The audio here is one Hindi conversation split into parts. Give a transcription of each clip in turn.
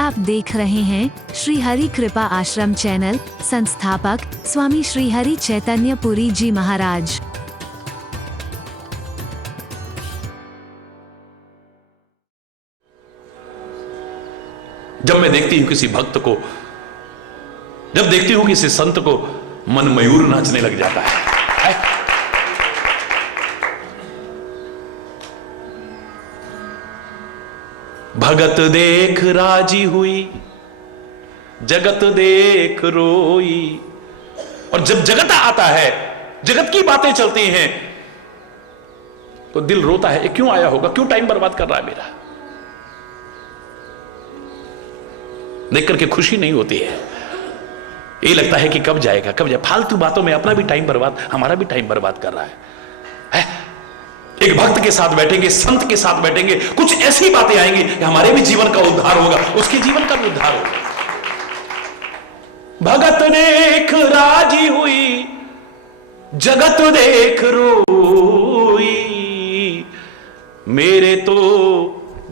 आप देख रहे हैं श्री हरि कृपा आश्रम चैनल। संस्थापक स्वामी श्री हरि चैतन्य पुरी जी महाराज। जब मैं देखती हूं किसी भक्त को, जब देखती हूं किसी संत को, मन मयूर नाचने लग जाता है। भगत देख राजी हुई, जगत देख रोई। और जब जगत आता है, जगत की बातें चलती हैं, तो दिल रोता है, क्यों आया होगा, क्यों टाइम बर्बाद कर रहा है मेरा। देख करके खुशी नहीं होती है, ये लगता है कि कब जाएगा, कब जाए। फालतू बातों में अपना भी टाइम बर्बाद, हमारा भी टाइम बर्बाद कर रहा है? एक भक्त के साथ बैठेंगे, संत के साथ बैठेंगे, कुछ ऐसी बातें आएंगी कि हमारे भी जीवन का उद्धार होगा, उसके जीवन का भी उद्धार होगा। भगत देख राजी हुई, जगत देख रोई। मेरे तो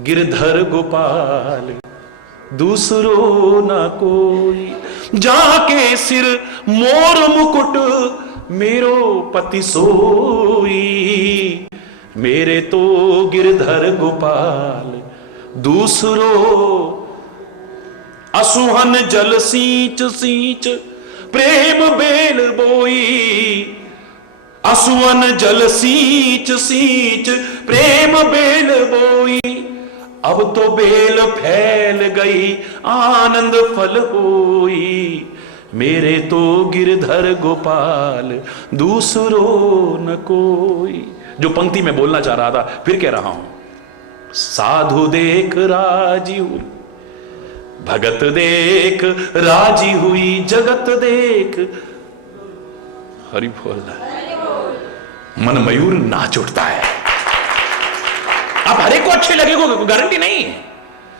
गिरधर गोपाल दूसरो ना कोई। जाके सिर मोर मुकुट मेरो पति सोई। मेरे तो गिरधर गोपाल दूसरो। असुहन जल सींच सींच प्रेम बेल बोई। असुहन जल सींच सींच प्रेम बेल बोई। अब तो बेल फैल गई आनंद फल होई। मेरे तो गिरधर गोपाल दूसरो न कोई। जो पंक्ति में बोलना चाह रहा था, फिर कह रहा हूं। साधु देख राजी हुई, भगत देख राजी हुई, जगत देख। हरि बोलना, मन मयूर नाच उठता है। आप हर एक को अच्छे लगेगा, गारंटी नहीं है।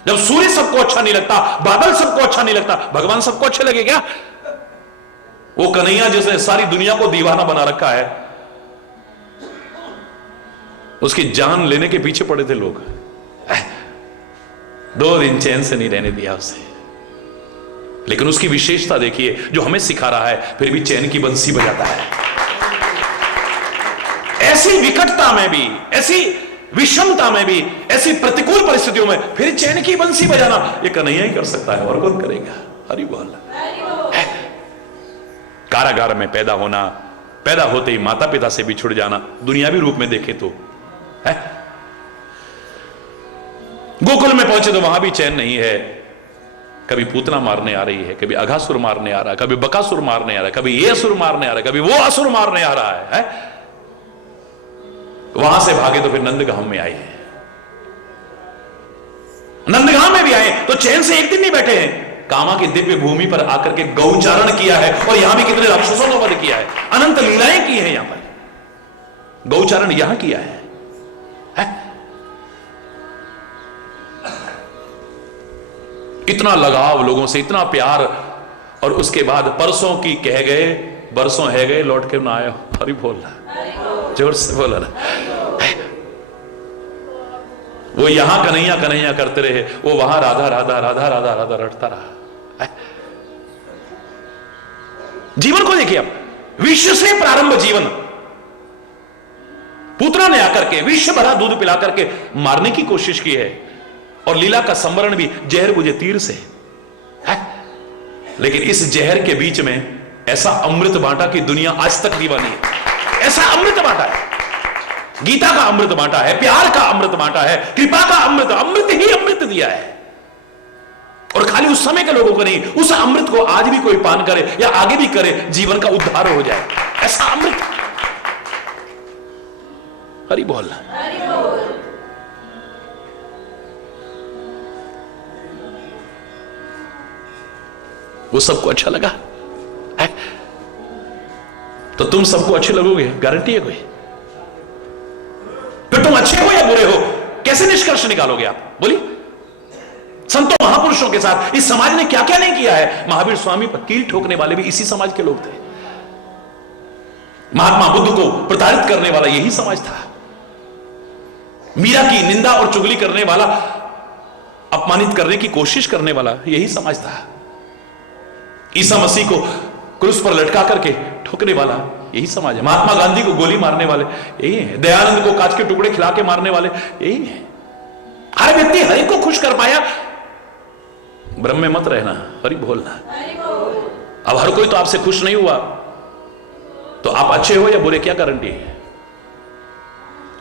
जब सूर्य सबको अच्छा नहीं लगता, बादल सबको अच्छा नहीं लगता, भगवान सबको अच्छे लगे क्या? वो कन्हैया जिसने सारी दुनिया को दीवाना बना रखा है, उसकी जान लेने के पीछे पड़े थे लोग। 2 दिन चैन से नहीं रहने दिया उसे। लेकिन उसकी विशेषता देखिए, जो हमें सिखा रहा है, फिर भी चैन की बंसी बजाता है। ऐसी विकटता में भी, ऐसी विषमता में भी, ऐसी प्रतिकूल परिस्थितियों में फिर चैन की बंसी बजाना, ये कन्हैया ही कर सकता है, और कौन करेगा? हरि बोल। कारागार में पैदा होना, पैदा होते ही माता पिता से बिछुड़ जाना, दुनियावी रूप में देखे तो है। गोकुल में पहुंचे तो वहां भी चैन नहीं है। कभी पूतना मारने आ रही है, कभी अघासुर मारने आ रहा है, कभी बकासुर मारने आ रहा है, कभी ये असुर मारने आ रहा है, कभी वो असुर मारने आ रहा है? वहां से भागे तो फिर नंदगांव में आए हैं। नंदगांव में भी आए तो चैन से एक दिन नहीं बैठे हैं। कामा की दिव्य भूमि पर आकर के गौचारण किया है, और यहां भी कितने राक्षसों का वध किया है, अनंत लीलाएं की है। यहां पर गौचारण यहां किया है। इतना लगाव लोगों से, इतना प्यार, और उसके बाद परसों की कह गए बरसों है गए, लौट के ना आया। हरि बोलना, जोर से बोला ना। वो यहां कन्हैया कन्हैया करते रहे, वो वहां राधा राधा राधा राधा राधा रटता रहा। जीवन को देखिए, अब विश्व से प्रारंभ जीवन। पूतना ने आकर के विश्व भरा दूध पिला करके मारने की कोशिश की है, और लीला का संवरण भी जहर बुझे तीर से है। लेकिन इस जहर के बीच में ऐसा अमृत बांटा कि दुनिया आज तक दीवानी है। ऐसा अमृत बांटा है, गीता का अमृत बांटा है, प्यार का अमृत बांटा है, कृपा का अमृत, अमृत ही अमृत दिया है। और खाली उस समय के लोगों को नहीं, उस अमृत को आज भी कोई पान करे या आगे भी करे, जीवन का उद्धार हो जाए। ऐसा अमृत। हरि बोल। वो सबको अच्छा लगा है? तो तुम सबको अच्छे लगोगे, गारंटी है कोई? फिर तुम अच्छे हो या बुरे हो, कैसे निष्कर्ष निकालोगे आप? बोलिए। संतों महापुरुषों के साथ इस समाज ने क्या क्या नहीं किया है। महावीर स्वामी पर कील ठोकने वाले भी इसी समाज के लोग थे। महात्मा बुद्ध को प्रताड़ित करने वाला यही समाज था। मीरा की निंदा और चुगली करने वाला अपमानित करने की कोशिश करने वाला यही समाज था। ईसा मसीह को क्रूस पर लटका करके ठोकने वाला यही समाज है। महात्मा गांधी को गोली मारने वाले यही है। दयानंद को कांच के टुकड़े खिला के मारने वाले यही है। हर व्यक्ति हर एक को खुश कर पाया। भ्रम में मत रहना, हरि बोलना। अब हर कोई तो आपसे खुश नहीं हुआ, तो आप अच्छे हो या बुरे क्या गारंटी है?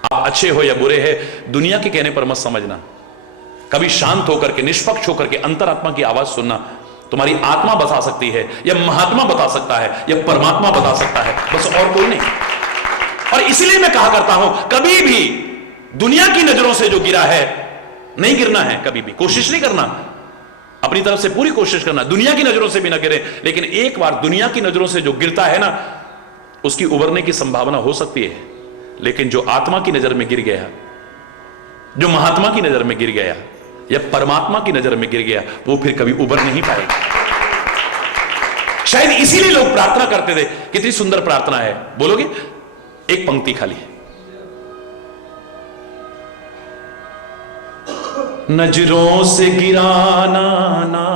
आप अच्छे हो या बुरे है दुनिया के कहने पर मत समझना। कभी शांत होकर के, निष्पक्ष होकर के अंतरात्मा की आवाज सुनना। तुम्हारी आत्मा बता सकती है, या महात्मा बता सकता है, या परमात्मा बता सकता है, बस और कोई नहीं। और इसलिए मैं कहा करता हूं, कभी भी दुनिया की नजरों से जो गिरा है नहीं गिरना है। कभी भी कोशिश नहीं करना, अपनी तरफ से पूरी कोशिश करना दुनिया की नजरों से भी ना गिरे। लेकिन एक बार दुनिया की नजरों से जो गिरता है ना, उसकी उबरने की संभावना हो सकती है। लेकिन जो आत्मा की नजर में गिर गया, जो महात्मा की नजर में गिर गया, या परमात्मा की नजर में गिर गया, वो फिर कभी उबर नहीं पाएगा। शायद इसीलिए लोग प्रार्थना करते थे। कितनी सुंदर प्रार्थना है, बोलोगे? एक पंक्ति खाली। नजरों से गिराना ना,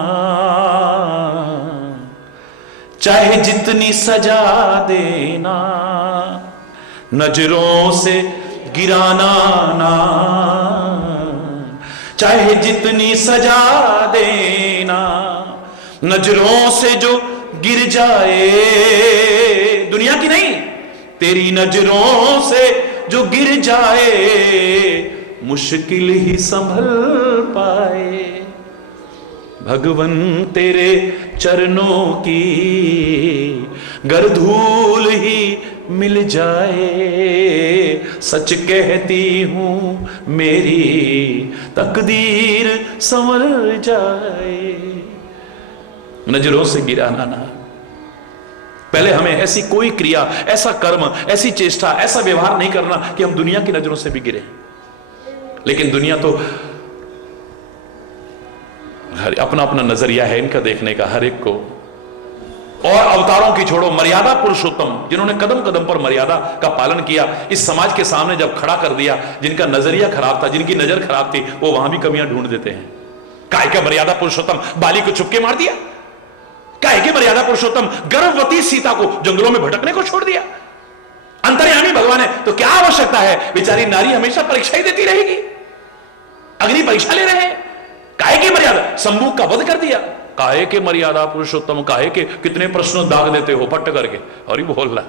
चाहे जितनी सजा देना। नजरों से गिराना ना, चाहे जितनी सजा देना। नजरों से जो गिर जाए, दुनिया की नहीं, तेरी नजरों से जो गिर जाए, मुश्किल ही संभल पाए। भगवन तेरे चरणों की गर धूल ही मिल जाए, सच कहती हूं मेरी तकदीर संवर जाए। नजरों से गिराना ना। पहले हमें ऐसी कोई क्रिया, ऐसा कर्म, ऐसी चेष्टा, ऐसा व्यवहार नहीं करना कि हम दुनिया की नजरों से भी गिरे। लेकिन दुनिया तो अपना अपना नजरिया है इनका देखने का, हर एक को। और अवतारों की छोड़ो, मर्यादा पुरुषोत्तम जिन्होंने कदम कदम पर मर्यादा का पालन किया, इस समाज के सामने जब खड़ा कर दिया, जिनका नजरिया खराब था, जिनकी नजर खराब थी, वो वहां भी कमियां ढूंढ देते हैं। काहे का मर्यादा पुरुषोत्तम बाली को चुपके मार दिया? काहे के मर्यादा पुरुषोत्तम गर्भवती सीता को जंगलों में भटकने को छोड़ दिया? अंतर्यामी भगवान है तो क्या आवश्यकता है? बेचारी नारी हमेशा परीक्षा ही देती रहेगी, अग्नि परीक्षा ले रहे हैं। काहे की मर्यादा? शंभू का वध कर दिया। काहे के मर्यादा पुरुषोत्तम, काहे के कितने प्रश्न दाग देते हो पट्ट करके। हरि बोलना।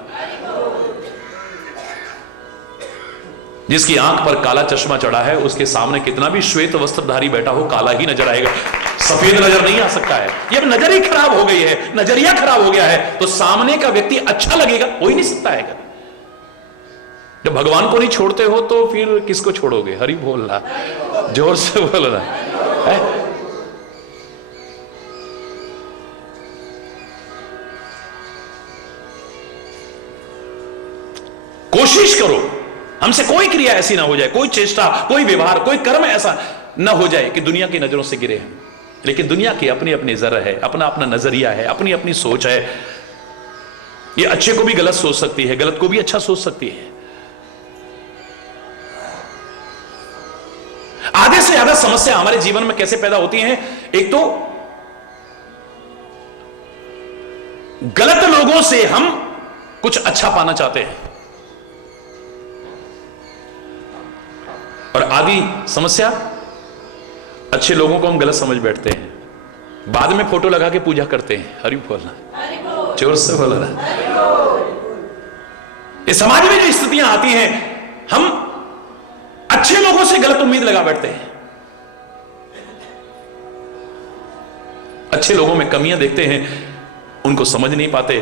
जिसकी आंख पर काला चश्मा चढ़ा है, उसके सामने कितना भी श्वेत वस्त्रधारी बैठा हो, काला ही नजर आएगा, सफेद नजर नहीं आ सकता है। ये अब नजर ही खराब हो गई है, नजरिया खराब हो गया है, तो सामने का व्यक्ति अच्छा लगेगा हो ही नहीं सकता है। जब भगवान को नहीं छोड़ते हो तो फिर किसको छोड़ोगे? हरि बोलना, जोर से बोलना है। कोशिश करो हमसे कोई क्रिया ऐसी ना हो जाए, कोई चेष्टा, कोई व्यवहार, कोई कर्म ऐसा ना हो जाए कि दुनिया की नजरों से गिरे हम। लेकिन दुनिया की अपनी अपनी जरा है, अपना अपना नजरिया है, अपनी अपनी सोच है। ये अच्छे को भी गलत सोच सकती है, गलत को भी अच्छा सोच सकती है। आधे से ज्यादा समस्या हमारे जीवन में कैसे पैदा होती हैं? एक तो गलत लोगों से हम कुछ अच्छा पाना चाहते हैं, और आधी समस्या अच्छे लोगों को हम गलत समझ बैठते हैं, बाद में फोटो लगा के पूजा करते हैं। हरि बोलना, जोर से बोलना। इस समाज में जो स्थितियां आती हैं, हम अच्छे लोगों से गलत उम्मीद लगा बैठते हैं, अच्छे लोगों में कमियां देखते हैं, उनको समझ नहीं पाते,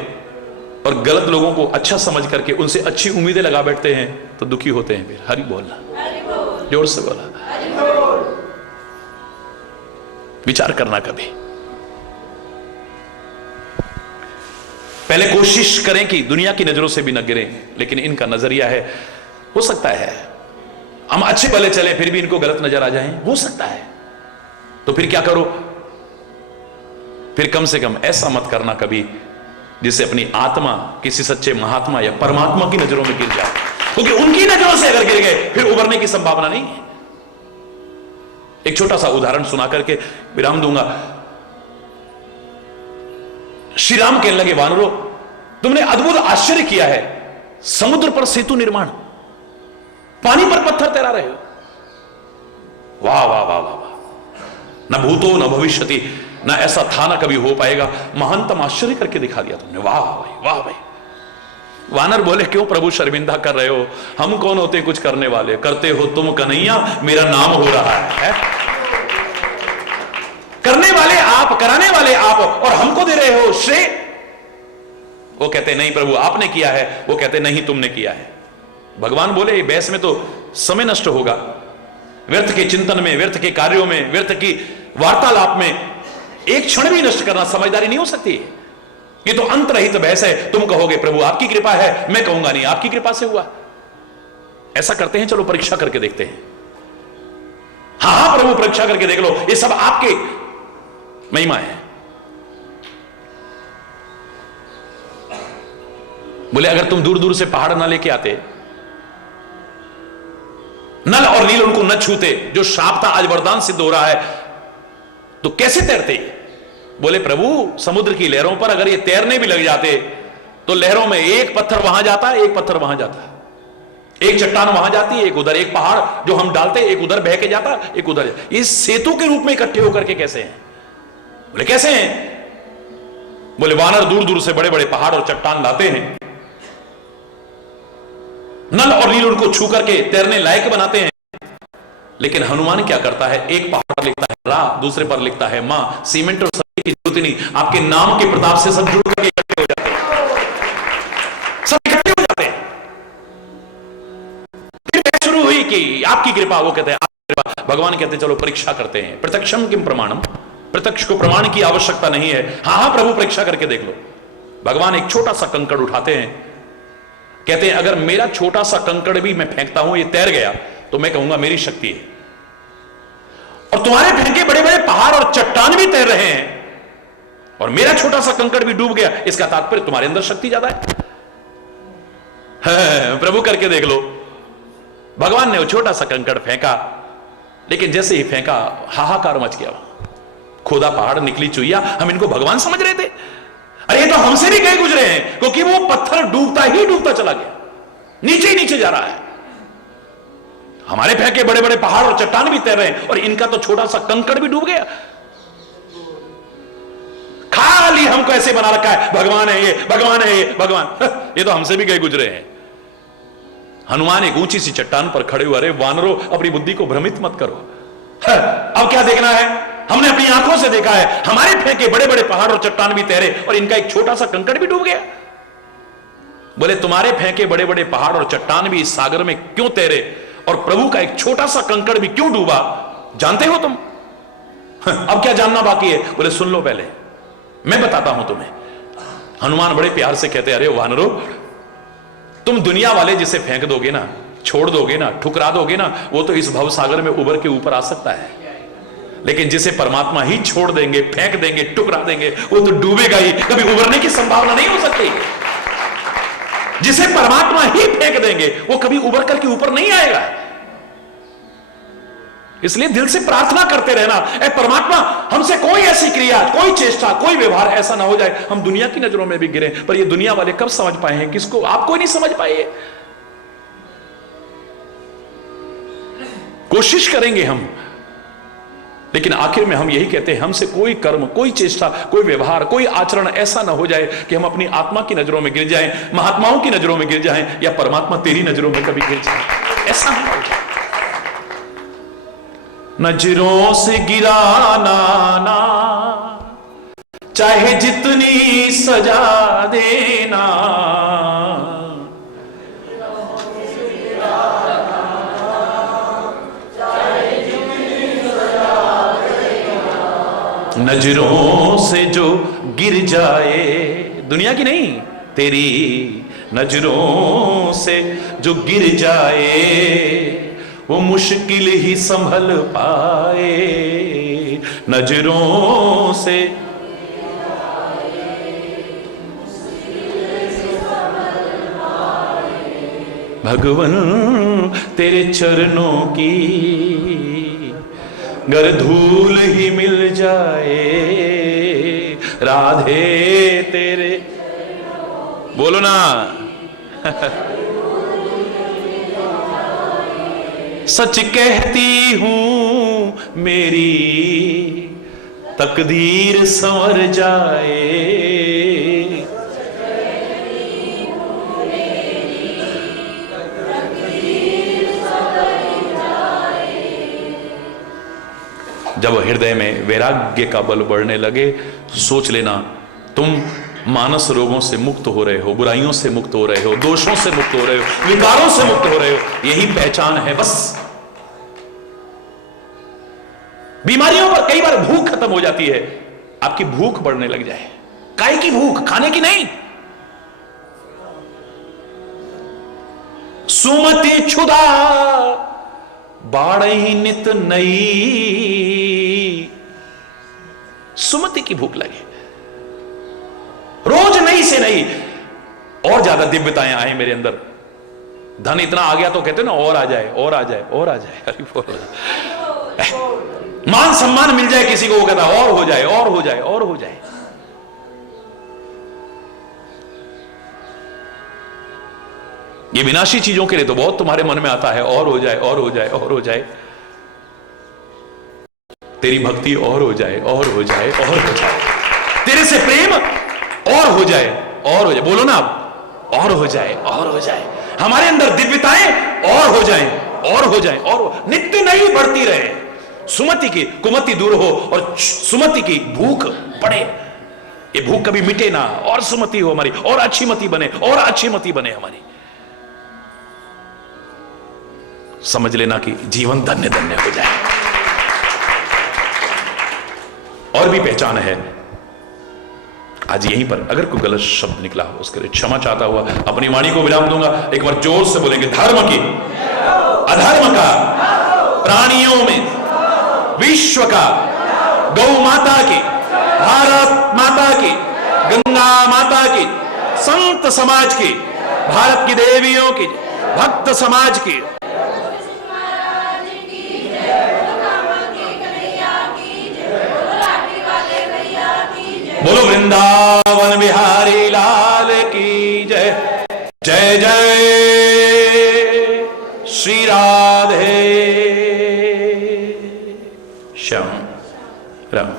और गलत लोगों को अच्छा समझ करके उनसे अच्छी उम्मीदें लगा बैठते हैं, तो दुखी होते हैं फिर। हरि बोलना, जोर से बोला। विचार करना कभी। पहले कोशिश करें कि दुनिया की नजरों से भी न गिरें, लेकिन इनका नजरिया है, हो सकता है हम अच्छे भले चले फिर भी इनको गलत नजर आ जाए, हो सकता है। तो फिर क्या करो? फिर कम से कम ऐसा मत करना कभी जिससे अपनी आत्मा किसी सच्चे महात्मा या परमात्मा की नजरों में गिर जाए, क्योंकि उनकी नजरों से अगर गिर गए फिर उबरने की संभावना नहीं है। एक छोटा सा उदाहरण सुना करके विराम दूंगा। श्री राम कहने लगे, वानरों, तुमने अद्भुत आश्चर्य किया है, समुद्र पर सेतु निर्माण, पानी पर पत्थर तैरा रहे हो। वाह वाह वाह वाह वाह, न भूतो न भविष्यति, न ऐसा था न कभी हो पाएगा, महानतम आश्चर्य करके दिखा दिया तुमने। वाह भाई, वाह भाई। वानर बोले, क्यों प्रभु शर्मिंदा कर रहे हो, हम कौन होते कुछ करने वाले, करते हो तुम कन्हैया, मेरा नाम हो रहा है। करने वाले आप, कराने वाले आप, और हमको दे रहे हो श्रेय। वो कहते नहीं प्रभु आपने किया है, वो कहते नहीं तुमने किया है। भगवान बोले, बहस में तो समय नष्ट होगा, व्यर्थ के चिंतन में, व्यर्थ के कार्यों में, व्यर्थ की वार्तालाप में एक क्षण भी नष्ट करना समझदारी नहीं हो सकती। ये तो अंतरहित बहस है। तुम कहोगे प्रभु आपकी कृपा है, मैं कहूंगा नहीं आपकी कृपा से हुआ। ऐसा करते हैं, चलो परीक्षा करके देखते हैं। हाँ हाँ प्रभु परीक्षा करके देख लो, ये सब आपके महिमा है। बोले, अगर तुम दूर दूर से पहाड़ ना लेके आते, नल और नील उनको न छूते, जो श्राप था आज वरदान सिद्ध हो रहा है, तो कैसे तैरते? बोले, प्रभु समुद्र की लहरों पर अगर ये तैरने भी लग जाते तो लहरों में एक पत्थर वहां जाता है, एक पत्थर वहां जाता है, एक चट्टान वहां जाती है, एक उधर, एक पहाड़ जो हम डालते एक उधर बह के जाता, एक उधर। ये सेतु के रूप में इकट्ठे होकर के कैसे हैं? बोले कैसे हैं? बोले, वानर दूर दूर से बड़े बड़े पहाड़ और चट्टान लाते हैं, नल और नील उनको छू करके तैरने लायक बनाते हैं। लेकिन हनुमान क्या करता है, एक पहाड़ पर लिखता है रा, दूसरे पर लिखता है मां, सीमेंट और सरिये की जरूरत नहीं, आपके नाम के प्रताप से सब जुड़ करके इकट्ठे हो जाते हैं, सब इकट्ठे हो जाते हैं। फिर बात शुरू हुई कि आपकी कृपा, वो कहते हैं आपकी कृपा। भगवान कहते हैं चलो परीक्षा करते हैं। प्रत्यक्षम किम प्रमाणम, प्रत्यक्ष को प्रमाण की आवश्यकता नहीं है। हाँ हाँ प्रभु परीक्षा करके देख लो। भगवान एक छोटा सा कंकड़ उठाते हैं, कहते हैं अगर मेरा छोटा सा कंकड़ भी मैं फेंकता हूं, ये तैर गया, तो मैं कहूंगा मेरी शक्ति है। और तुम्हारे फेंके बड़े बड़े पहाड़ और चट्टान भी तैर रहे हैं और मेरा छोटा सा कंकड़ भी डूब गया, इसका तात्पर्य तुम्हारे अंदर शक्ति ज्यादा है। प्रभु करके देख लो। भगवान ने वो छोटा सा कंकड़ फेंका, लेकिन जैसे ही फेंका हाहाकार मच गया। खोदा पहाड़ निकली चुईया। हम इनको भगवान समझ रहे थे, अरे ये तो हमसे भी गए गुजरे हैं, क्योंकि वो पत्थर डूबता ही डूबता चला गया, नीचे ही नीचे जा रहा है। हमारे फेंके बड़े बड़े पहाड़ और चट्टान भी तैर रहे हैं और इनका तो छोटा सा कंकड़ भी डूब गया। खाली हमको ऐसे बना रखा है, भगवान है ये, भगवान है ये, भगवान। ये तो हमसे भी गए गुजरे हैं। हनुमान एक ऊंची सी चट्टान पर खड़े हुए, अरे वानरों अपनी बुद्धि को भ्रमित मत करो। अब क्या देखना है? हमने अपनी आंखों से देखा है, हमारे फेंके बड़े बड़े पहाड़ और चट्टान भी तैरे और इनका एक छोटा सा कंकड़ भी डूब गया। बोले तुम्हारे फेंके बड़े बड़े पहाड़ और चट्टान भी इस सागर में क्यों तैरे और प्रभु का एक छोटा सा कंकड़ भी क्यों डूबा, जानते हो तुम? अब क्या जानना बाकी है? बोले सुन लो, पहले मैं बताता हूं तुम्हें। हनुमान बड़े प्यार से कहते, अरे वानरों, तुम दुनिया वाले जिसे फेंक दोगे ना, छोड़ दोगे ना, ठुकरा दोगे ना, वो तो इस भव सागर में उबर के ऊपर आ सकता है। लेकिन जिसे परमात्मा ही छोड़ देंगे, फेंक देंगे, टुकरा देंगे, वो तो डूबेगा ही, कभी उबरने की संभावना नहीं हो सकती। जिसे परमात्मा ही फेंक देंगे, वो कभी उबर करके ऊपर नहीं आएगा। इसलिए दिल से प्रार्थना करते रहना, ऐ परमात्मा, हमसे कोई ऐसी क्रिया, कोई चेष्टा, कोई व्यवहार ऐसा ना हो जाए हम दुनिया की नजरों में भी गिरे। पर ये दुनिया वाले कब समझ पाए हैं किसको? आप कोई नहीं समझ पाए। कोशिश करेंगे हम, लेकिन आखिर में हम यही कहते हैं, हमसे कोई कर्म, कोई चेष्टा, कोई व्यवहार, कोई आचरण ऐसा ना हो जाए कि हम अपनी आत्मा की नजरों में गिर जाएं, महात्माओं की नजरों में गिर जाएं, या परमात्मा तेरी नजरों में कभी गिर जाए। ऐसा ना हो जाए। नजरों से गिराना ना, चाहे जितनी सजा देना, नजरों से जो गिर जाए, दुनिया की नहीं, तेरी नजरों से जो गिर जाए, वो मुश्किल ही संभल पाए। नजरों से भगवन तेरे चरणों की गर धूल ही मिल जाए राधे तेरे, बोलो ना। सच कहती हूं मेरी तकदीर संवर जाए, जब हृदय में वैराग्य का बल बढ़ने लगे, सोच लेना तुम मानस रोगों से मुक्त हो रहे हो, बुराइयों से मुक्त हो रहे हो, दोषों से मुक्त हो रहे हो, विकारों से मुक्त हो रहे हो। यही पहचान है बस। बीमारियों पर कई बार भूख खत्म हो जाती है, आपकी भूख बढ़ने लग जाए। काय की भूख, खाने की नहीं। सुमति क्षुधा बाढ़ई नित नई, सुमति की भूख लगे, रोज नई से नई और ज्यादा दिव्यताएं आए मेरे अंदर। धन इतना आ गया तो कहते ना और आ जाए, और आ जाए, और आ जाए। अरे मान सम्मान मिल जाए किसी को, वो कहता और हो जाए, और हो जाए, और हो जाए। ये विनाशी चीजों के लिए तो बहुत तुम्हारे मन में आता है, और हो जाए, और हो जाए, और हो जाए। तेरी भक्ति और हो जाए, और हो जाए, और हो जाए। तेरे से प्रेम और हो जाए, और हो जाए। बोलो ना आप, और हो जाए, और हो जाए। हमारे अंदर दिव्यताएं और हो जाए, और हो जाए, और नित्य नई बढ़ती रहे। सुमति की कुमति दूर हो और सुमति की भूख बढ़े। ये भूख कभी मिटे ना, और सुमति हो हमारी, और अच्छी मति बने, और अच्छी मति बने हमारी। समझ लेना कि जीवन धन्य धन्य हो जाए। और भी पहचान है। आज यहीं पर अगर कोई गलत शब्द निकला हो उसके लिए क्षमा चाहता हुआ अपनी वाणी को विराम दूंगा। एक बार जोर से बोलेंगे, धर्म की, अधर्म का, प्राणियों में, विश्व का, गौ माता की, भारत माता की, गंगा माता की, संत समाज की, भारत की देवियों की, भक्त समाज की, बोलो वृंदावन बिहारी लाल की जय। जय जय श्री राधे श्याम राम।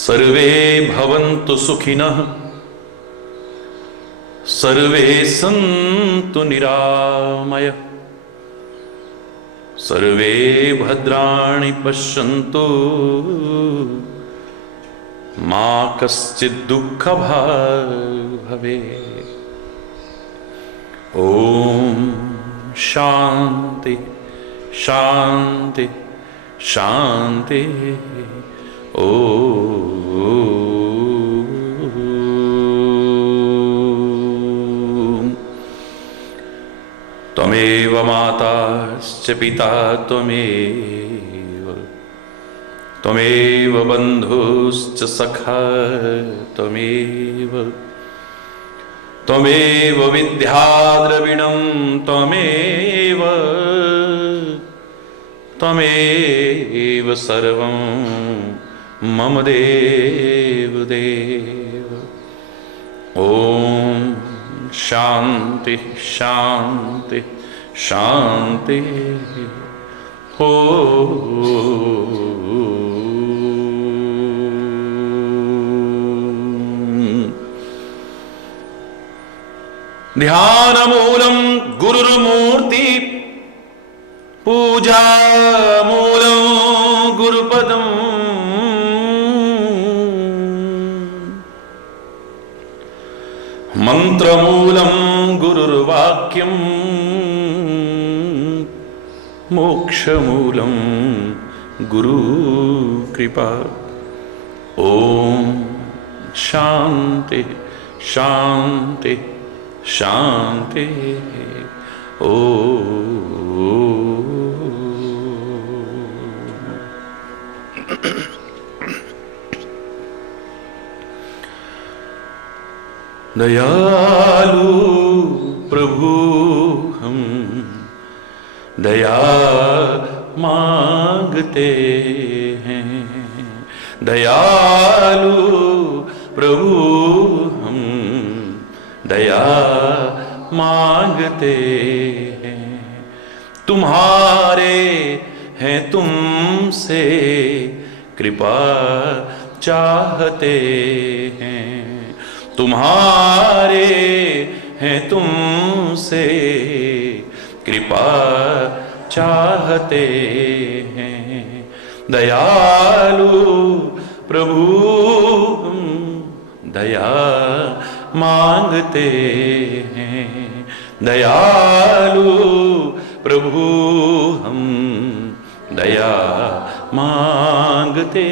सर्वे भवन्तु सुखिनः, सर्वे सन्तु निरामयः, सर्वे भद्राणि पश्यन्तु मा कश्चित् दुःखभाग् भवेत्। ओम शांति शांति शांति। ओम त्वमेव माताश्च पिता त्वमेव, त्वमेव बन्धुश्च सखा त्वमेव, त्वमेव विद्या द्रविणं त्वमेव, त्वमेव सर्वं मम देव देव। ओम शांति शांति शांति। हो ध्यान मूलम गुरुर्मूर्ति, पूजा मूलम गुरुपदम, मंत्रमूलं गुरुर्वाक्यं मोक्षमूलं गुरुकृपा। ओम शांति शांति शांति। दयालु प्रभु हम दया मांगते हैं। दयालु प्रभु हम दया मांगते हैं। तुम्हारे हैं तुमसे कृपा चाहते हैं। तुम्हारे हैं तुमसे कृपा चाहते हैं। दयालु प्रभु हम दया मांगते हैं। दयालु प्रभु हम दया मांगते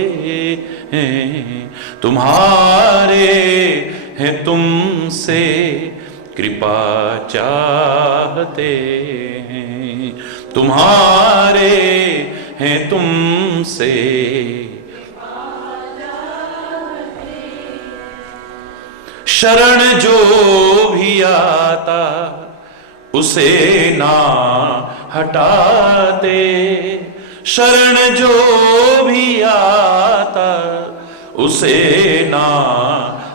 हैं। तुम्हारे हैं तुमसे कृपा चाहते हैं। तुम्हारे हैं तुमसे शरण जो भी आता उसे ना हटाते। शरण जो भी आता उसे ना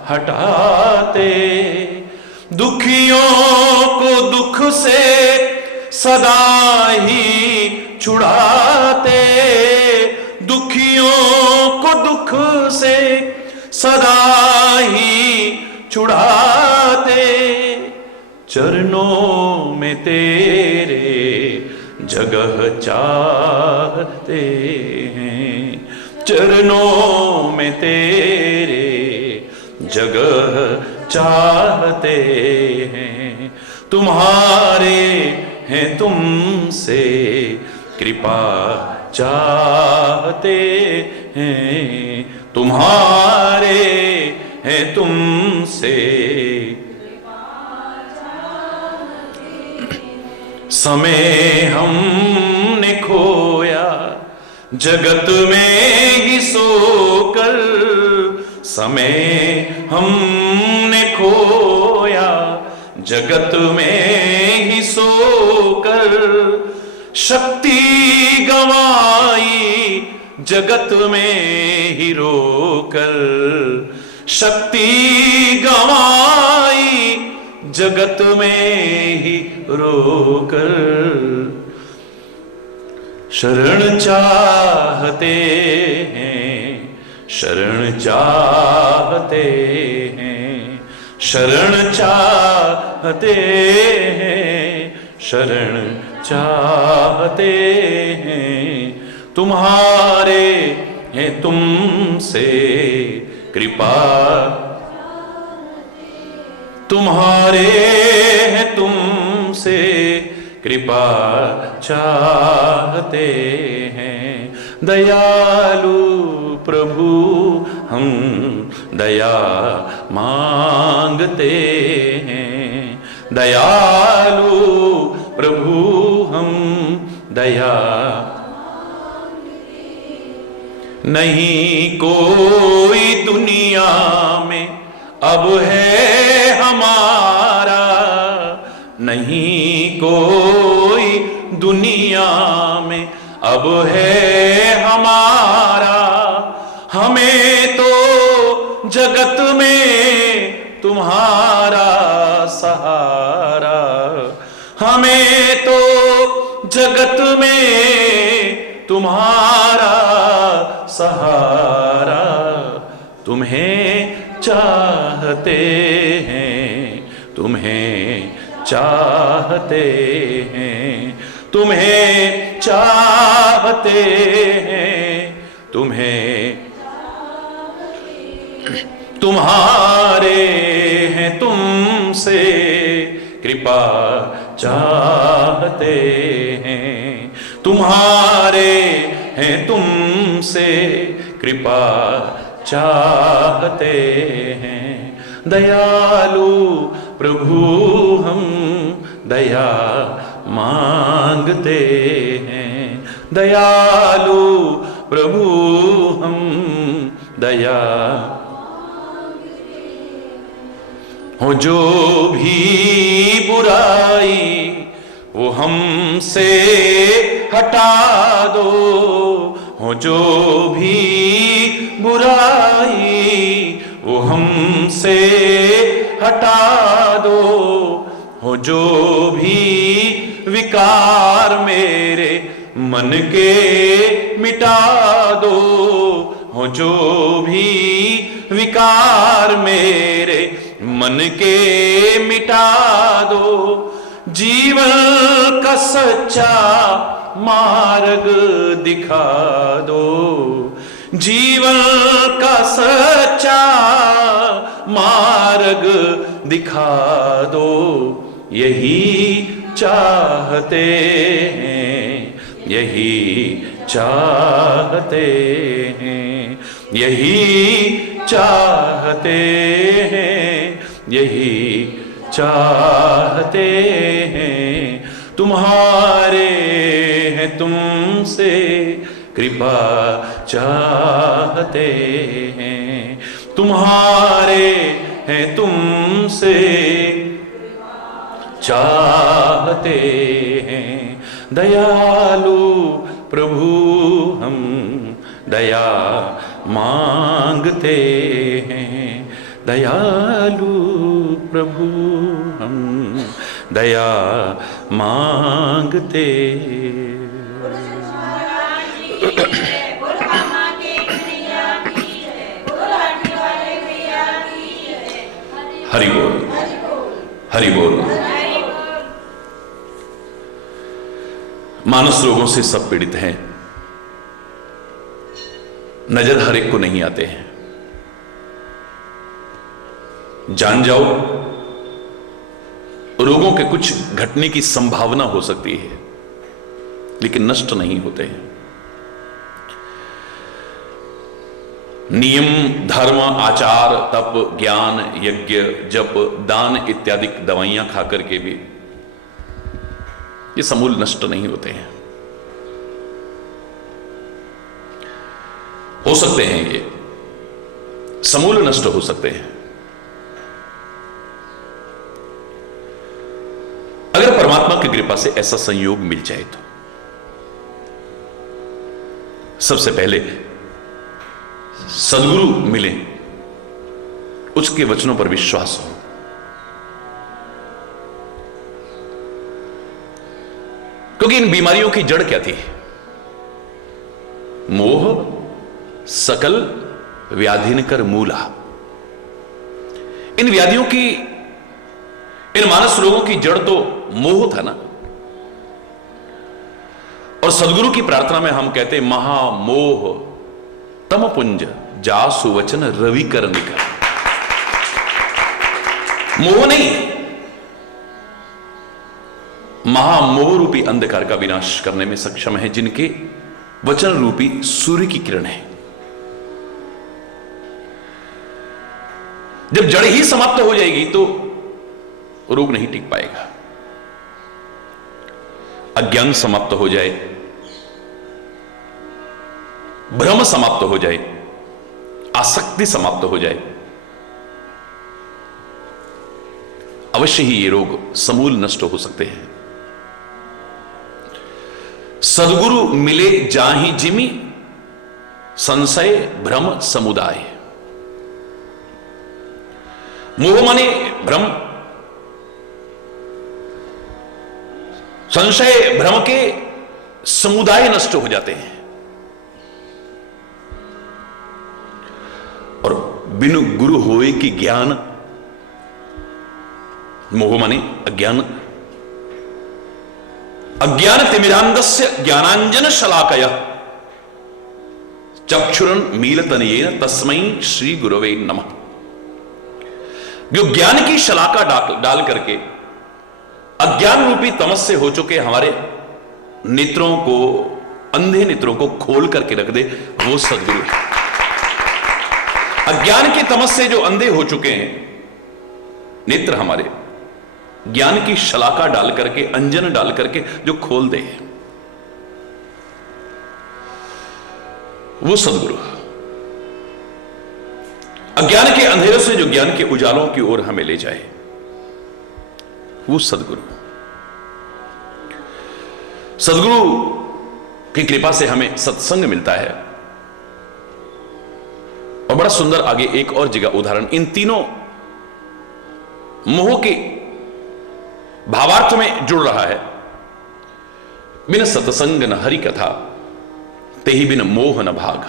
हटाते। दुखियों को दुख से सदा ही छुड़ाते। दुखियों को दुख से सदा ही छुड़ाते। चरणों में तेरे जगह चाहते हैं। चरणों में तेरे जगह चाहते हैं। तुम्हारे हैं तुमसे कृपा चाहते हैं। तुम्हारे हैं तुमसे समय हमने खोया जगत में ही सोकर। समय हमने खोया जगत में ही सोकर। शक्ति गंवाई जगत में ही रोकर। शक्ति गंवाई जगत में ही रोकर। शरण चाहते हैं। शरण चाहते हैं। शरण चाहते हैं। शरण चाहते हैं। तुम्हारे हैं तुमसे कृपा। तुम्हारे हैं तुमसे कृपा चाहते हैं। दयालु प्रभु हम दया मांगते हैं। दयालु प्रभु हम दया नहीं कोई दुनिया में अब है हमारा। नहीं कोई दुनिया में अब है हमारा। हमें तो जगत में तुम्हारा सहारा। हमें तो जगत में तुम्हारा सहारा। तुम्हें चाहते हैं। तुम्हें चाहते हैं। तुम्हें चाहते हैं। तुम्हें तुम्हारे हैं तुम तुमसे कृपा चाहते हैं, तुम्हारे हैं तुमसे कृपा चाहते हैं। दयालु प्रभु हम दया मांगते हैं, दयालु प्रभु हम दया। हो जो भी बुराई वो हमसे हटा दो, हो जो भी बुराई वो हमसे हटा दो, हो जो भी विकार मेरे मन के मिटा दो, हो जो भी विकार मेरे मन के मिटा दो। जीवन का सच्चा मार्ग दिखा दो, जीवन का सच्चा मार्ग दिखा दो। यही चाहते हैं, यही चाहते हैं, यही चाहते हैं, यही चाहते हैं। तुम्हारे हैं तुमसे कृपा चाहते हैं, तुम्हारे हैं तुमसे चाहते हैं। दयालु प्रभु हम दया मांगते हैं, दयालु प्रभु हम दया मांगते। हरि बोल, हरि बोल। मानस रोगों से सब पीड़ित हैं, नजर हर एक को नहीं आते हैं। जान जाओ, रोगों के कुछ घटने की संभावना हो सकती है, लेकिन नष्ट नहीं होते हैं। नियम, धर्म, आचार, तप, ज्ञान, यज्ञ, जप, दान इत्यादि दवाइयां खाकर के भी ये समूल नष्ट नहीं होते हैं। हो सकते हैं ये समूल नष्ट हो सकते हैं अगर परमात्मा की कृपा से ऐसा संयोग मिल जाए तो। सबसे पहले सद्गुरु मिले, उसके वचनों पर विश्वास हो। क्योंकि इन बीमारियों की जड़ क्या थी? मोह सकल व्याधिनकर मूला। इन व्याधियों की, इन मानस रोगों की जड़ तो मोह था ना। और सदगुरु की प्रार्थना में हम कहते महामोह तम पुंज जासु वचन रवि कर निकर। मोह नहीं, महामोह रूपी अंधकार का विनाश करने में सक्षम है जिनके वचन रूपी सूर्य की किरण है। जब जड़ ही समाप्त हो जाएगी तो रोग नहीं टिक पाएगा। अज्ञान समाप्त हो जाए, भ्रम समाप्त हो जाए, आसक्ति समाप्त हो जाए, अवश्य ही ये रोग समूल नष्ट हो सकते हैं। सद्गुरु मिले जाहि जिमि संशय भ्रम समुदाय। मोह माने भ्रम, संशय भ्रम के समुदाय नष्ट हो जाते हैं। और बिनु गुरु होए कि ज्ञान, मोह माने अज्ञान, अज्ञान तिमिरांधस्य ज्ञानांजन शलाकया चक्षुरन मीलतनयेन तस्मै श्री गुरवे नमः। जो ज्ञान की शलाका डाल करके अज्ञान रूपी तमस से हो चुके हमारे नेत्रों को, अंधे नेत्रों को खोल करके रख दे, वो सदगुरु है। अज्ञान की तमस से जो अंधे हो चुके हैं नेत्र हमारे, ज्ञान की शलाका डाल करके, अंजन डाल करके जो खोल दे, वो सदगुरु। अज्ञान के अंधेरों से जो ज्ञान के उजालों की ओर हमें ले जाए, वो सदगुरु। सदगुरु की कृपा से हमें सत्संग मिलता है। और बड़ा सुंदर आगे एक और जगह उदाहरण इन तीनों मोह के भावार्थ में जुड़ रहा है। बिन सत्संग न हरि कथा, तेहि बिन मोह न भाग।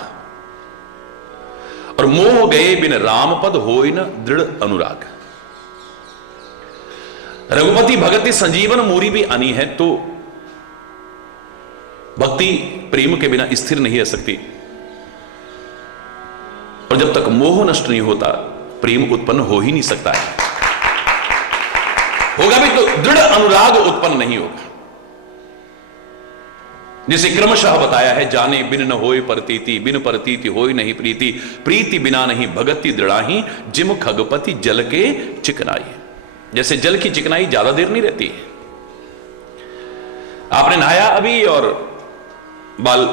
और मोह गए बिन राम पद होय न दृढ़ अनुराग। रघुपति भगति संजीवन मोरी भी आनी है, तो भक्ति प्रेम के बिना स्थिर नहीं रह सकती। और जब तक मोह नष्ट नहीं होता, प्रेम उत्पन्न हो ही नहीं सकता है। होगा भी तो दृढ़ अनुराग उत्पन्न नहीं होगा। जिसे क्रमशः बताया है, जाने बिन न होय परतीति, बिन परतीति होय नहीं प्रीति, प्रीति बिना नहीं भगति दृढ़ाही, जिम खगपति जल के चिकनाई। जैसे जल की चिकनाई ज्यादा देर नहीं रहती है। आपने नहाया अभी और बाल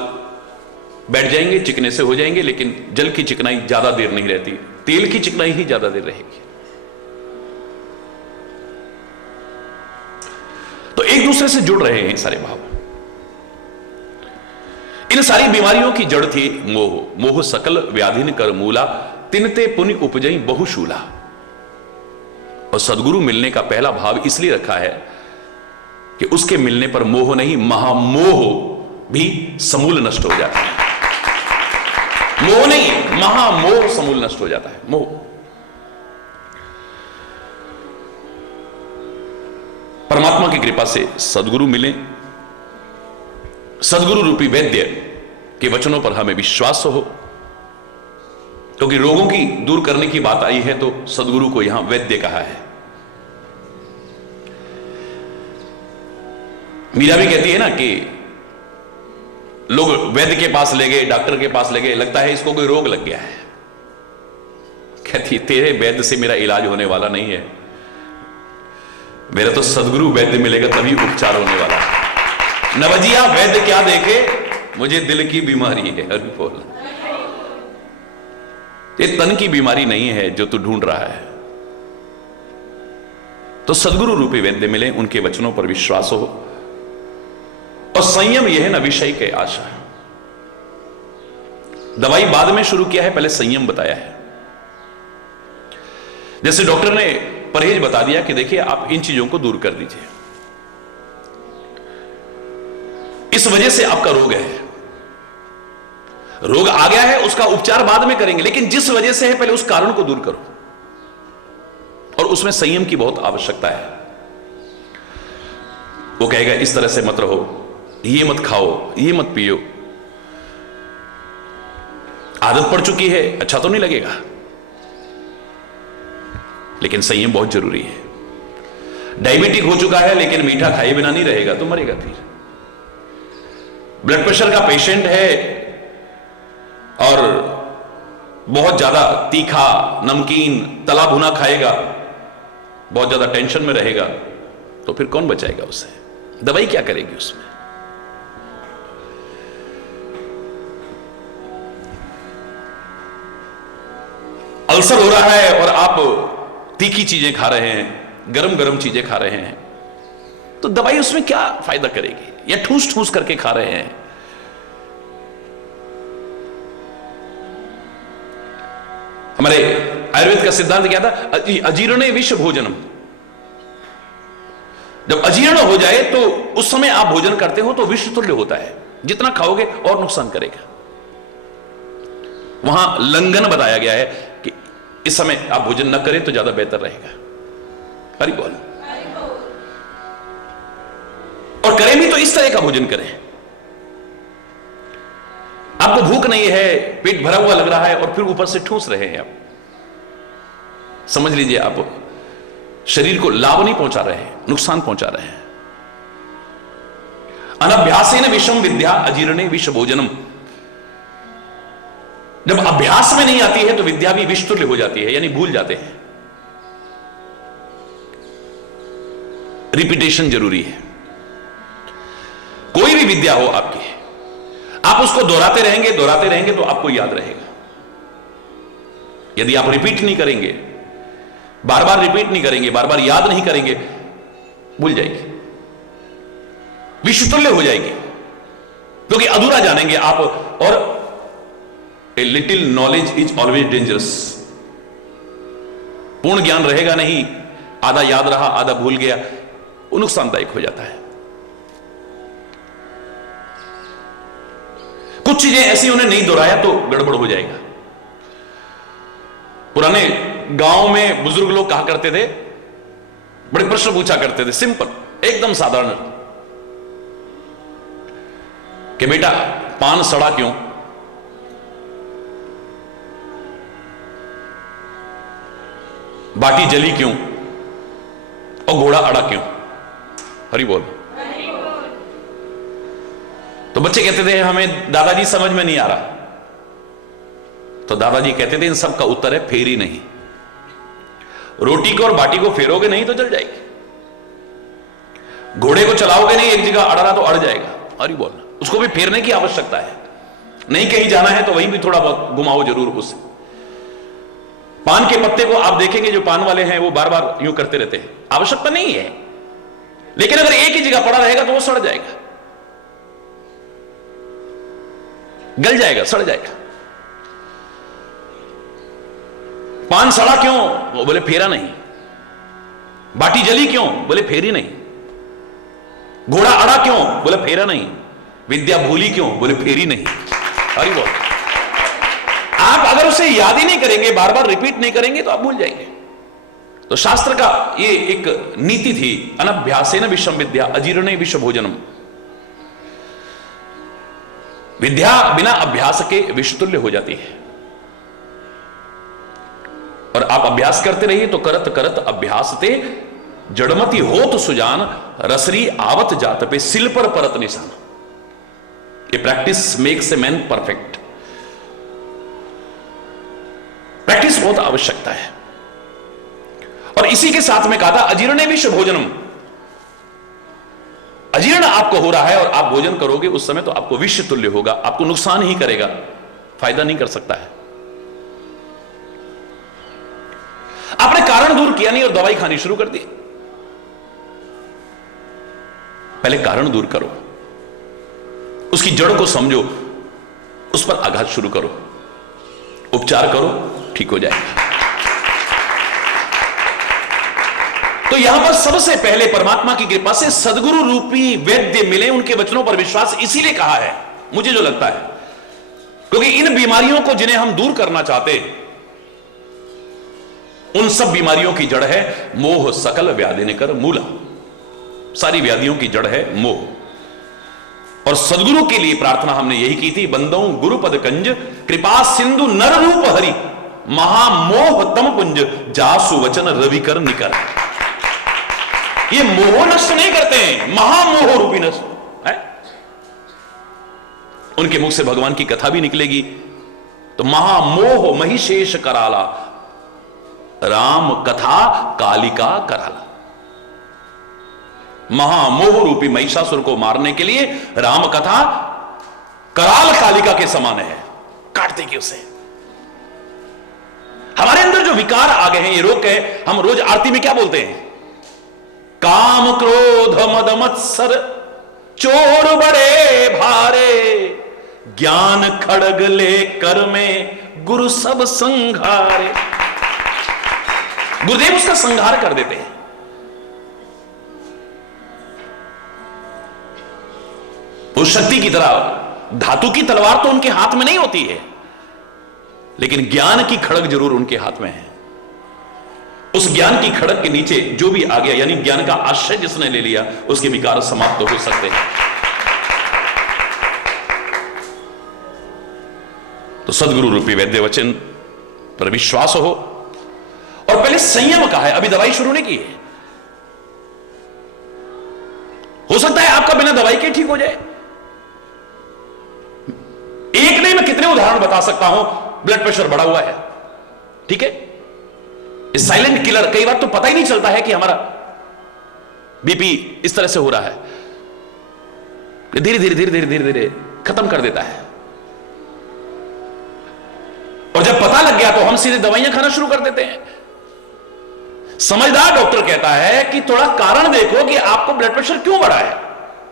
बैठ जाएंगे, चिकने से हो जाएंगे, लेकिन जल की चिकनाई ज्यादा देर नहीं रहती। तेल की चिकनाई ही ज्यादा देर रहेगी। तो एक दूसरे से जुड़ रहे हैं सारे भाव। इन सारी बीमारियों की जड़ थी मोह। मोह सकल व्याधिन कर मूला, तिनते पुनि उपजई बहुशूला। और सदगुरु मिलने का पहला भाव इसलिए रखा है कि उसके मिलने पर मोह नहीं, महामोह भी समूल नष्ट हो जाता है। मोह नहीं, महामोह समूल नष्ट हो जाता है। मोह। परमात्मा की कृपा से सदगुरु मिले। सदगुरु रूपी वैद्य के वचनों पर हमें विश्वास हो, क्योंकि रोगों की दूर करने की बात आई है तो सदगुरु को यहां वैद्य कहा है। मीरा भी कहती है ना कि लोग वैद्य के पास ले गए, डॉक्टर के पास ले गए, लगता है इसको कोई रोग लग गया है। कहती है तेरे वैद्य से मेरा इलाज होने वाला नहीं है, मेरा तो सदगुरु वैद्य मिलेगा तभी उपचार होने वाला है। नवजिया वैद्य क्या देखे, मुझे दिल की बीमारी है। अरे बोल, ये तन की बीमारी नहीं है जो तू ढूंढ रहा है। तो सदगुरु रूपी वैद्य मिले, उनके वचनों पर विश्वास हो। और संयम यह है ना विषय के आशा। दवाई बाद में शुरू किया है, पहले संयम बताया है। जैसे डॉक्टर ने परहेज बता दिया कि देखिए आप इन चीजों को दूर कर दीजिए, इस वजह से आपका रोग है। रोग आ गया है, उसका उपचार बाद में करेंगे, लेकिन जिस वजह से है पहले उस कारण को दूर करो। और उसमें संयम की बहुत आवश्यकता है। वो कहेगा इस तरह से मत रहो, ये मत खाओ, ये मत पियो। आदत पड़ चुकी है, अच्छा तो नहीं लगेगा, लेकिन संयम बहुत जरूरी है। डायबिटिक हो चुका है लेकिन मीठा खाए बिना नहीं रहेगा तो मरेगा फिर। ब्लड प्रेशर का पेशेंट है और बहुत ज्यादा तीखा, नमकीन, तला भुना खाएगा, बहुत ज्यादा टेंशन में रहेगा, तो फिर कौन बचाएगा उसे? दवाई क्या करेगी उसमें? अल्सर हो रहा है और आप तीखी चीजें खा रहे हैं, गरम गरम चीजें खा रहे हैं, तो दवाई उसमें क्या फायदा करेगी? या ठूस ठूस करके खा रहे हैं। हमारे आयुर्वेद का सिद्धांत क्या था? अजीर्णे विष भोजनम। जब अजीर्ण हो जाए तो उस समय आप भोजन करते हो तो विष तुल्य होता है, जितना खाओगे और नुकसान करेगा। वहां लंघन बताया गया है कि इस समय आप भोजन न करें तो ज्यादा बेहतर रहेगा। हरि बोल। और करें भी तो इस तरह का भोजन करें। आपको भूख नहीं है, पेट भरा हुआ लग रहा है और फिर ऊपर से ठूस रहे हैं आप, समझ लीजिए आप शरीर को लाभ नहीं पहुंचा रहे हैं, नुकसान पहुंचा रहे हैं। अनभ्यासेन विषम विद्या अजीर्णे विष भोजनम। जब अभ्यास में नहीं आती है तो विद्या भी विषतुल्य हो जाती है, यानी भूल जाते हैं। रिपीटेशन जरूरी है। कोई भी विद्या हो आपकी, आप उसको दोहराते रहेंगे तो आपको याद रहेगा। यदि आप रिपीट नहीं करेंगे, बार बार रिपीट नहीं करेंगे, बार बार याद नहीं करेंगे, भूल जाएगी, विषतुल्य हो जाएगी, क्योंकि अधूरा जानेंगे आप। और a little knowledge is always dangerous. पूर्ण ज्ञान रहेगा नहीं, आधा याद रहा आधा भूल गया, वो नुकसानदायक हो जाता है। कुछ चीजें ऐसी उन्हें नहीं दोहराया तो गड़बड़ हो जाएगा। पुराने गांव में बुजुर्ग लोग कहा करते थे, बड़े प्रश्न पूछा करते थे, सिंपल एकदम साधारण, कि बेटा पान सड़ा क्यों? बाटी जली क्यों? और घोड़ा अड़ा क्यों? हरि बोल। तो बच्चे कहते थे हमें दादाजी समझ में नहीं आ रहा। तो दादाजी कहते थे इन सब का उत्तर है फेरी नहीं। रोटी को और बाटी को फेरोगे नहीं तो जल जाएगी। घोड़े को चलाओगे नहीं, एक जगह अड़ रहा तो अड़ जाएगा। हरि बोल। उसको भी फेरने की आवश्यकता है। नहीं कहीं जाना है तो वहीं भी थोड़ा बहुत घुमाओ जरूर उसे। पान के पत्ते को आप देखेंगे, जो पान वाले हैं वो बार बार यूं करते रहते हैं, आवश्यकता नहीं है, लेकिन अगर एक ही जगह पड़ा रहेगा तो वो सड़ जाएगा, गल जाएगा, सड़ जाएगा। पान सड़ा क्यों? वो बोले फेरा नहीं। बाटी जली क्यों? बोले फेरी नहीं। घोड़ा अड़ा क्यों? बोले फेरा नहीं। विद्या भूली क्यों? बोले फेरी नहीं। अरे वो आप अगर उसे याद ही नहीं करेंगे, बार बार रिपीट नहीं करेंगे तो आप भूल जाएंगे। तो शास्त्र का ये एक नीति थी, अनभ्यासेन विषम विद्या अजीर्णे विष भोजनम। विद्या बिना अभ्यास के विषतुल्य हो जाती है। और आप अभ्यास करते रहिए तो करत करत अभ्यास ते जड़मती होत सुजान, रसरी आवत जात पे सिल पर परत निशान। ये practice makes a man perfect. Practice बहुत आवश्यकता है। और इसी के साथ में कहा था अजीर्णे विष भोजनम। अजीर्ण आपको हो रहा है और आप भोजन करोगे उस समय तो आपको विष तुल्य होगा, आपको नुकसान ही करेगा, फायदा नहीं कर सकता है। आपने कारण दूर किया नहीं और दवाई खानी शुरू कर दी। पहले कारण दूर करो, उसकी जड़ को समझो, उस पर आघात शुरू करो, उपचार करो, ठीक हो जाएगा। तो यहां पर सबसे पहले परमात्मा की कृपा से सदगुरु रूपी वैद्य मिले, उनके वचनों पर विश्वास इसीलिए कहा है, मुझे जो लगता है, क्योंकि इन बीमारियों को जिन्हें हम दूर करना चाहते हैं, उन सब बीमारियों की जड़ है मोह सकल व्याधि ने कर मूला। सारी व्याधियों की जड़ है मोह। और सदगुरु के लिए प्रार्थना हमने यही की थी, बंदों गुरुपद कंज कृपा सिंधु नर रूप हरि, महामोह तम पुंज जासु वचन रवि कर निकर। ये मोह नष्ट नहीं करते हैं, महामोह रूपी नष्ट है। उनके मुख से भगवान की कथा भी निकलेगी तो महामोह महिशेष कराला, राम कथा कालिका कराला। महामोह रूपी महिषासुर को मारने के लिए राम कथा कराल कालिका के समान है, काट देगी उसे। हमारे अंदर जो विकार आ गए हैं, ये रोग है, हम रोज आरती में क्या बोलते हैं? काम क्रोध मद मत्सर चोर बड़े भारे, ज्ञान खड़ग ले कर में गुरु सब संघारे। गुरुदेव उसका संहार कर देते हैं। उस शक्ति की तरह धातु की तलवार तो उनके हाथ में नहीं होती है, लेकिन ज्ञान की खड़ग जरूर उनके हाथ में है। उस ज्ञान की खड़ग के नीचे जो भी आ गया, यानी ज्ञान का आश्रय जिसने ले लिया, उसके विकार समाप्त हो सकते हैं। तो सदगुरु रूपी वैद्य वचन पर विश्वास हो और पहले संयम का है, अभी दवाई शुरू नहीं की है। हो सकता है आपका बिना दवाई के ठीक हो जाए। एक नहीं, मैं कितने उदाहरण बता सकता हूं। ब्लड प्रेशर बढ़ा हुआ है, ठीक है, साइलेंट किलर। कई बार तो पता ही नहीं चलता है कि हमारा बीपी इस तरह से हो रहा है, धीरे धीरे धीरे धीरे धीरे धीरे खत्म कर देता है। और जब पता लग गया तो हम सीधे दवाइयां खाना शुरू कर देते हैं। समझदार डॉक्टर कहता है कि थोड़ा कारण देखो कि आपको ब्लड प्रेशर क्यों बढ़ा है।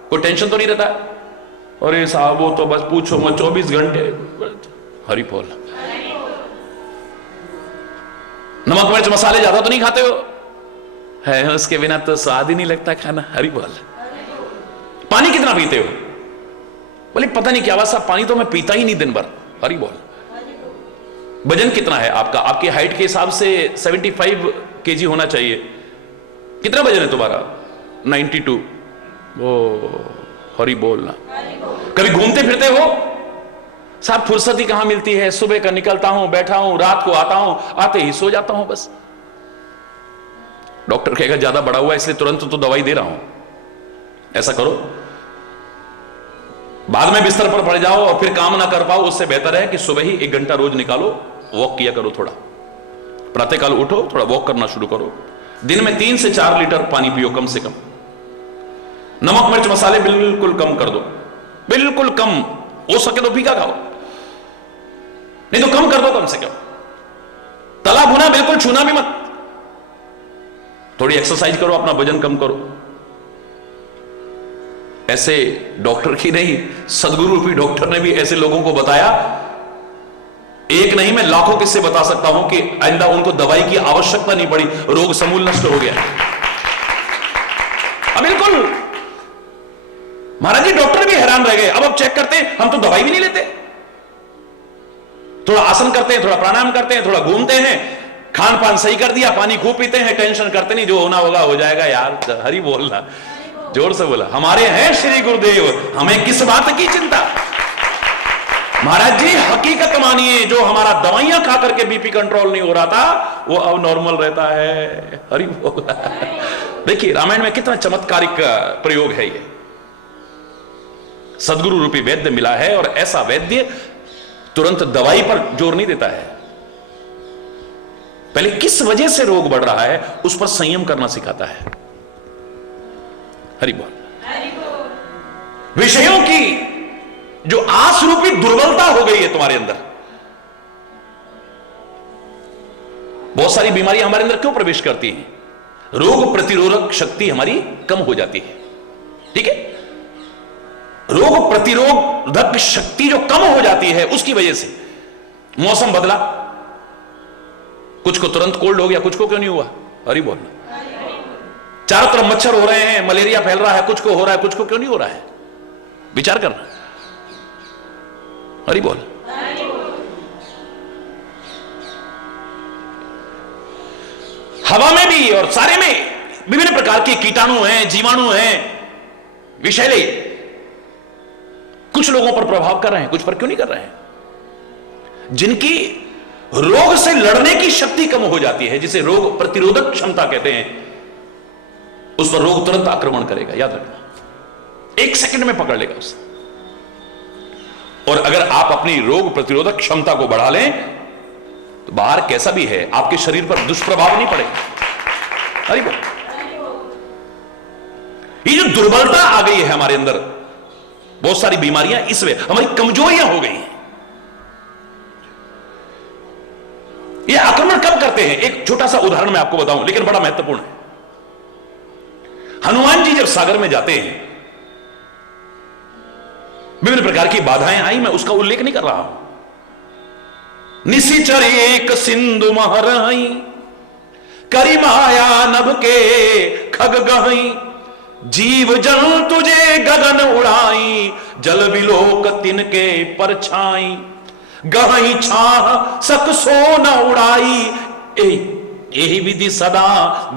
कोई टेंशन तो नहीं रहता है, अरे साहब वो तो बस पूछो मत, 24 घंटे हरी बोल। नमक मिर्च मसाले ज्यादा तो नहीं खाते हो, है उसके बिना तो स्वाद ही नहीं लगता खाना, हरी बोल। पानी कितना पीते हो? बोले पता नहीं क्या बात साहब, पानी तो मैं पीता ही नहीं दिन भर, हरी बोल। वजन कितना है आपका? आपकी हाइट के हिसाब से 75 केजी होना चाहिए। कितना वजन है तुम्हारा? 92। ओ हरी बोल ना। कभी घूमते फिरते हो? साहब फुर्सत ही कहां मिलती है, सुबह का निकलता हूं, बैठा हूं, रात को आता हूं, आते ही सो जाता हूं बस। डॉक्टर कहेगा ज्यादा बढ़ा हुआ है इसलिए तुरंत तो दवाई दे रहा हूं। ऐसा करो, बाद में बिस्तर पर पड़ जाओ और फिर काम ना कर पाओ, उससे बेहतर है कि सुबह ही 1 घंटा रोज निकालो, वॉक किया करो। थोड़ा प्रातःकाल उठो, थोड़ा वॉक करना शुरू करो। दिन में 3 से 4 लीटर पानी पियो कम से कम। नमक मिर्च मसाले बिल्कुल कम कर दो, बिल्कुल कम। हो सके तो फीका खाओ, नहीं तो कम कर दो कम से कम। तला भुना बिल्कुल छूना भी मत। थोड़ी एक्सरसाइज करो, अपना वजन कम करो। ऐसे डॉक्टर की नहीं, सदगुरु रूपी डॉक्टर ने भी ऐसे लोगों को बताया। एक नहीं, मैं लाखों किस्से बता सकता हूं कि आइंदा उनको दवाई की आवश्यकता नहीं पड़ी, रोग समूल नष्ट हो गया। अब बिल्कुल महाराज जी डॉक्टर भी हैरान रह गए। अब चेक करते हैं, हम तो दवाई भी नहीं लेते। थोड़ा आसन करते हैं, थोड़ा प्राणायाम करते हैं, थोड़ा घूमते हैं, खान पान सही कर दिया, पानी खूब पीते हैं, टेंशन करते नहीं, जो होना होगा हो जाएगा। यार हरी बोलना, जोर से बोला। हमारे हैं श्री गुरुदेव, हमें किस बात की चिंता। महाराज जी हकीकत मानिए, जो हमारा दवाइयां खा करके बीपी कंट्रोल नहीं हो रहा था वो अब नॉर्मल रहता है। हरि बोल। देखिए रामायण में कितना चमत्कारिक प्रयोग है ये। सदगुरु रूपी वैद्य मिला है और ऐसा वैद्य तुरंत दवाई पर जोर नहीं देता है। पहले किस वजह से रोग बढ़ रहा है उस पर संयम करना सिखाता है। हरि बोल। विषयों की जो आस रूपी दुर्बलता हो गई है तुम्हारे अंदर, बहुत सारी बीमारियां हमारे अंदर क्यों प्रवेश करती हैं? रोग प्रतिरोधक शक्ति हमारी कम हो जाती है, ठीक है। रोग प्रतिरोधक शक्ति जो कम हो जाती है उसकी वजह से मौसम बदला, कुछ को तुरंत कोल्ड हो गया, कुछ को क्यों नहीं हुआ? हरि बोल। चारों तरफ मच्छर हो रहे हैं, मलेरिया फैल रहा है, कुछ को हो रहा है, कुछ को क्यों नहीं हो रहा है? विचार करना। हरि बोल। हवा में भी और सारे में विभिन्न प्रकार के कीटाणु हैं, जीवाणु हैं, विषैले। कुछ लोगों पर प्रभाव कर रहे हैं, कुछ पर क्यों नहीं कर रहे हैं? जिनकी रोग से लड़ने की शक्ति कम हो जाती है, जिसे रोग प्रतिरोधक क्षमता कहते हैं, उस पर रोग तुरंत आक्रमण करेगा। याद रखना, 1 सेकंड में पकड़ लेगा उसे। और अगर आप अपनी रोग प्रतिरोधक क्षमता को बढ़ा लें तो बाहर कैसा भी है आपके शरीर पर दुष्प्रभाव नहीं पड़ेगा। अरे ये जो दुर्बलता आ गई है हमारे अंदर, बहुत सारी बीमारियां इसमें, हमारी कमजोरियां हो गई हैं। ये आक्रमण कब करते हैं? एक छोटा सा उदाहरण मैं आपको बताऊं, लेकिन बड़ा महत्वपूर्ण है। हनुमान जी जब सागर में जाते हैं, विभिन्न प्रकार की बाधाएं आई, मैं उसका उल्लेख नहीं कर रहा हूं। निशिचर एक सिंधु महरही, करी माया नभ के खग गहई, जीव जल तुझे गगन उड़ाई, जल विलोक तिनके परछाई, गहई छाह सक सो न उड़ाई, यही विधि सदा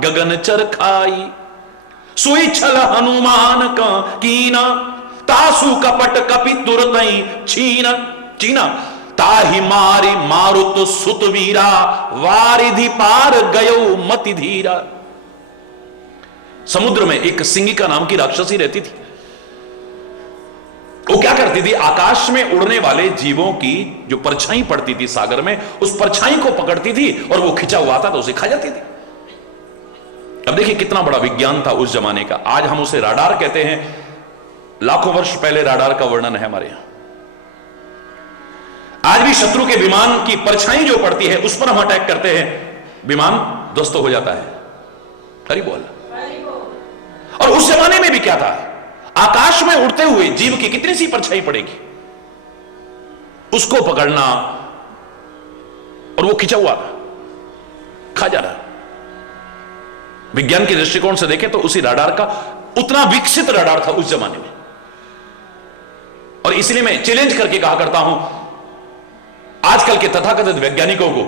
गगन चर खाई, सुई छल हनुमान का कीना, तासु कपट कपि तुरतई छीना, ताहि मारी मारुत सुत वीरा, वारिधि पार गयो मति धीरा। समुद्र में एक सिंगिका नाम की राक्षसी रहती थी। वो क्या करती थी, आकाश में उड़ने वाले जीवों की जो परछाई पड़ती थी सागर में, उस परछाई को पकड़ती थी और वो खिंचा हुआ था तो उसे खा जाती थी। अब देखिए कितना बड़ा विज्ञान था उस जमाने का। आज हम उसे राडार कहते हैं, लाखों वर्ष पहले राडार का वर्णन है हमारे यहां। आज भी शत्रु के विमान की परछाई जो पड़ती है उस पर हम अटैक करते हैं, विमान ध्वस्त हो जाता है। हरि बोल। और उस जमाने में भी क्या था, आकाश में उड़ते हुए जीव की कितनी सी परछाई पड़ेगी, उसको पकड़ना और वो खिंचा हुआ खा जा रहा। विज्ञान के दृष्टिकोण से देखें तो उसी राडार का, उतना विकसित राडार था उस जमाने में। और इसलिए मैं चैलेंज करके कहा करता हूं आजकल के तथाकथित वैज्ञानिकों को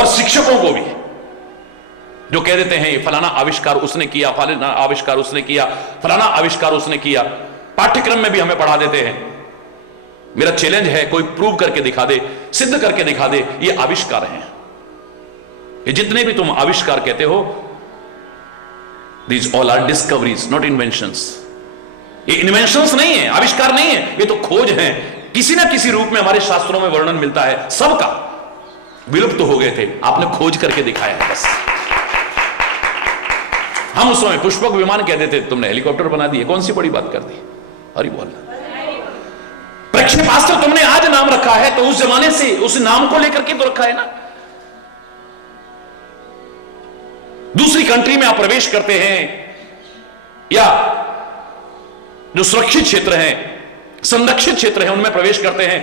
और शिक्षकों को भी, जो कह देते हैं ये फलाना आविष्कार उसने किया, फलाना आविष्कार उसने किया, फलाना आविष्कार उसने किया, पाठ्यक्रम में भी हमें पढ़ा देते हैं। मेरा चैलेंज है, कोई प्रूव करके दिखा दे, सिद्ध करके दिखा दे ये आविष्कार हैं। ये जितने भी तुम आविष्कार कहते हो, these all are discoveries not inventions. ये इन्वेंशंस नहीं है, आविष्कार नहीं है, ये तो खोज है। किसी ना किसी रूप में हमारे शास्त्रों में वर्णन मिलता है, सबका विलुप्त हो गए थे, आपने खोज करके दिखाया है बस। हम उस समय पुष्पक विमान कहते थे, तुमने हेलीकॉप्टर बना दिए, कौन सी बड़ी बात कर दी। हरि बोल। प्रक्षेपास्त्र तुमने आज नाम रखा है तो उस जमाने से उस नाम को लेकर के तो रखा है ना। दूसरी कंट्री में आप प्रवेश करते हैं या जो सुरक्षित क्षेत्र हैं, संरक्षित क्षेत्र हैं, उनमें प्रवेश करते हैं,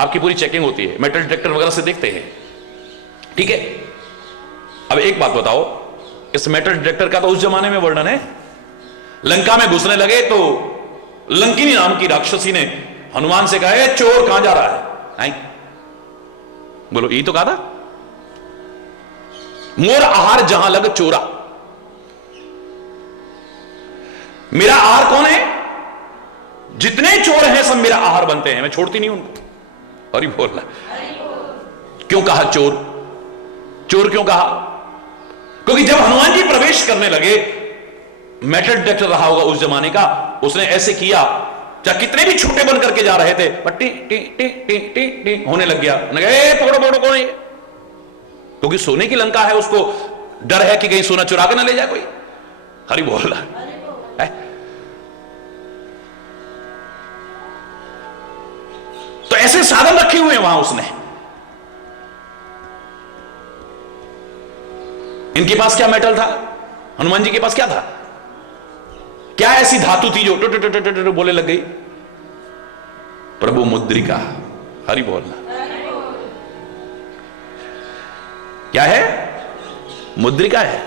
आपकी पूरी चेकिंग होती है, मेटल डिटेक्टर वगैरह से देखते हैं, ठीक है। अब एक बात बताओ, इस मेटल डिटेक्टर का तो उस जमाने में वर्णन है। लंका में घुसने लगे तो लंकिनी नाम की राक्षसी ने हनुमान से कहा, चोर कहां जा रहा है? बोलो, यही तो कहा था, मोर आहार जहां लग चोरा। मेरा आहार कौन है? जितने चोर हैं सब मेरा आहार बनते हैं, मैं छोड़ती नहीं उनको। अरे बोल। क्यों कहा चोर? चोर क्यों कहा? क्योंकि जब हनुमान जी प्रवेश करने लगे, मेटल डिटेक्टर रहा होगा उस जमाने का, उसने ऐसे किया, चाहे कितने भी छोटे बन करके जा रहे थे, पर T T T T T T होने लग गया। पकड़ो पकड़ो, कौन है? क्योंकि सोने की लंका है, उसको डर है कि कहीं सोना चुरा के ना ले जाए कोई। हरि बोल रहा है। तो ऐसे साधन रखे हुए हैं वहां उसने। इनके पास क्या मेटल था? हनुमान जी के पास क्या था? क्या ऐसी धातु थी जो टो बोले लग गई? प्रभु मुद्रिका। हरि बोलना। क्या है? मुद्रिका है।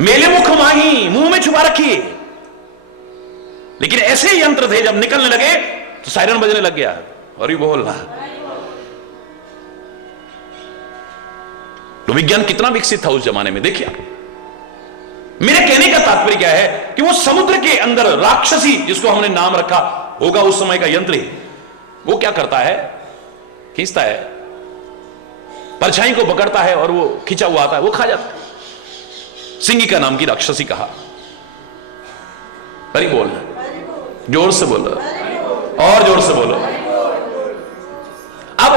मेले मुख माही, मुंह में छुपा रखी है। लेकिन ऐसे यंत्र थे, जब निकलने लगे तो सायरन बजने लग गया। हरि बोलना। तो विज्ञान कितना विकसित था उस जमाने में, देखिए। मेरे कहने का तात्पर्य क्या है कि वो समुद्र के अंदर राक्षसी, जिसको हमने नाम रखा होगा उस समय का यंत्र, वो क्या करता है? खींचता है, परछाई को पकड़ता है और वो खींचा हुआ आता है, वो खा जाता है। सिंगिका नाम की राक्षसी कहा। हरि बोल। जोर से बोलो, और जोर से बोलो। अब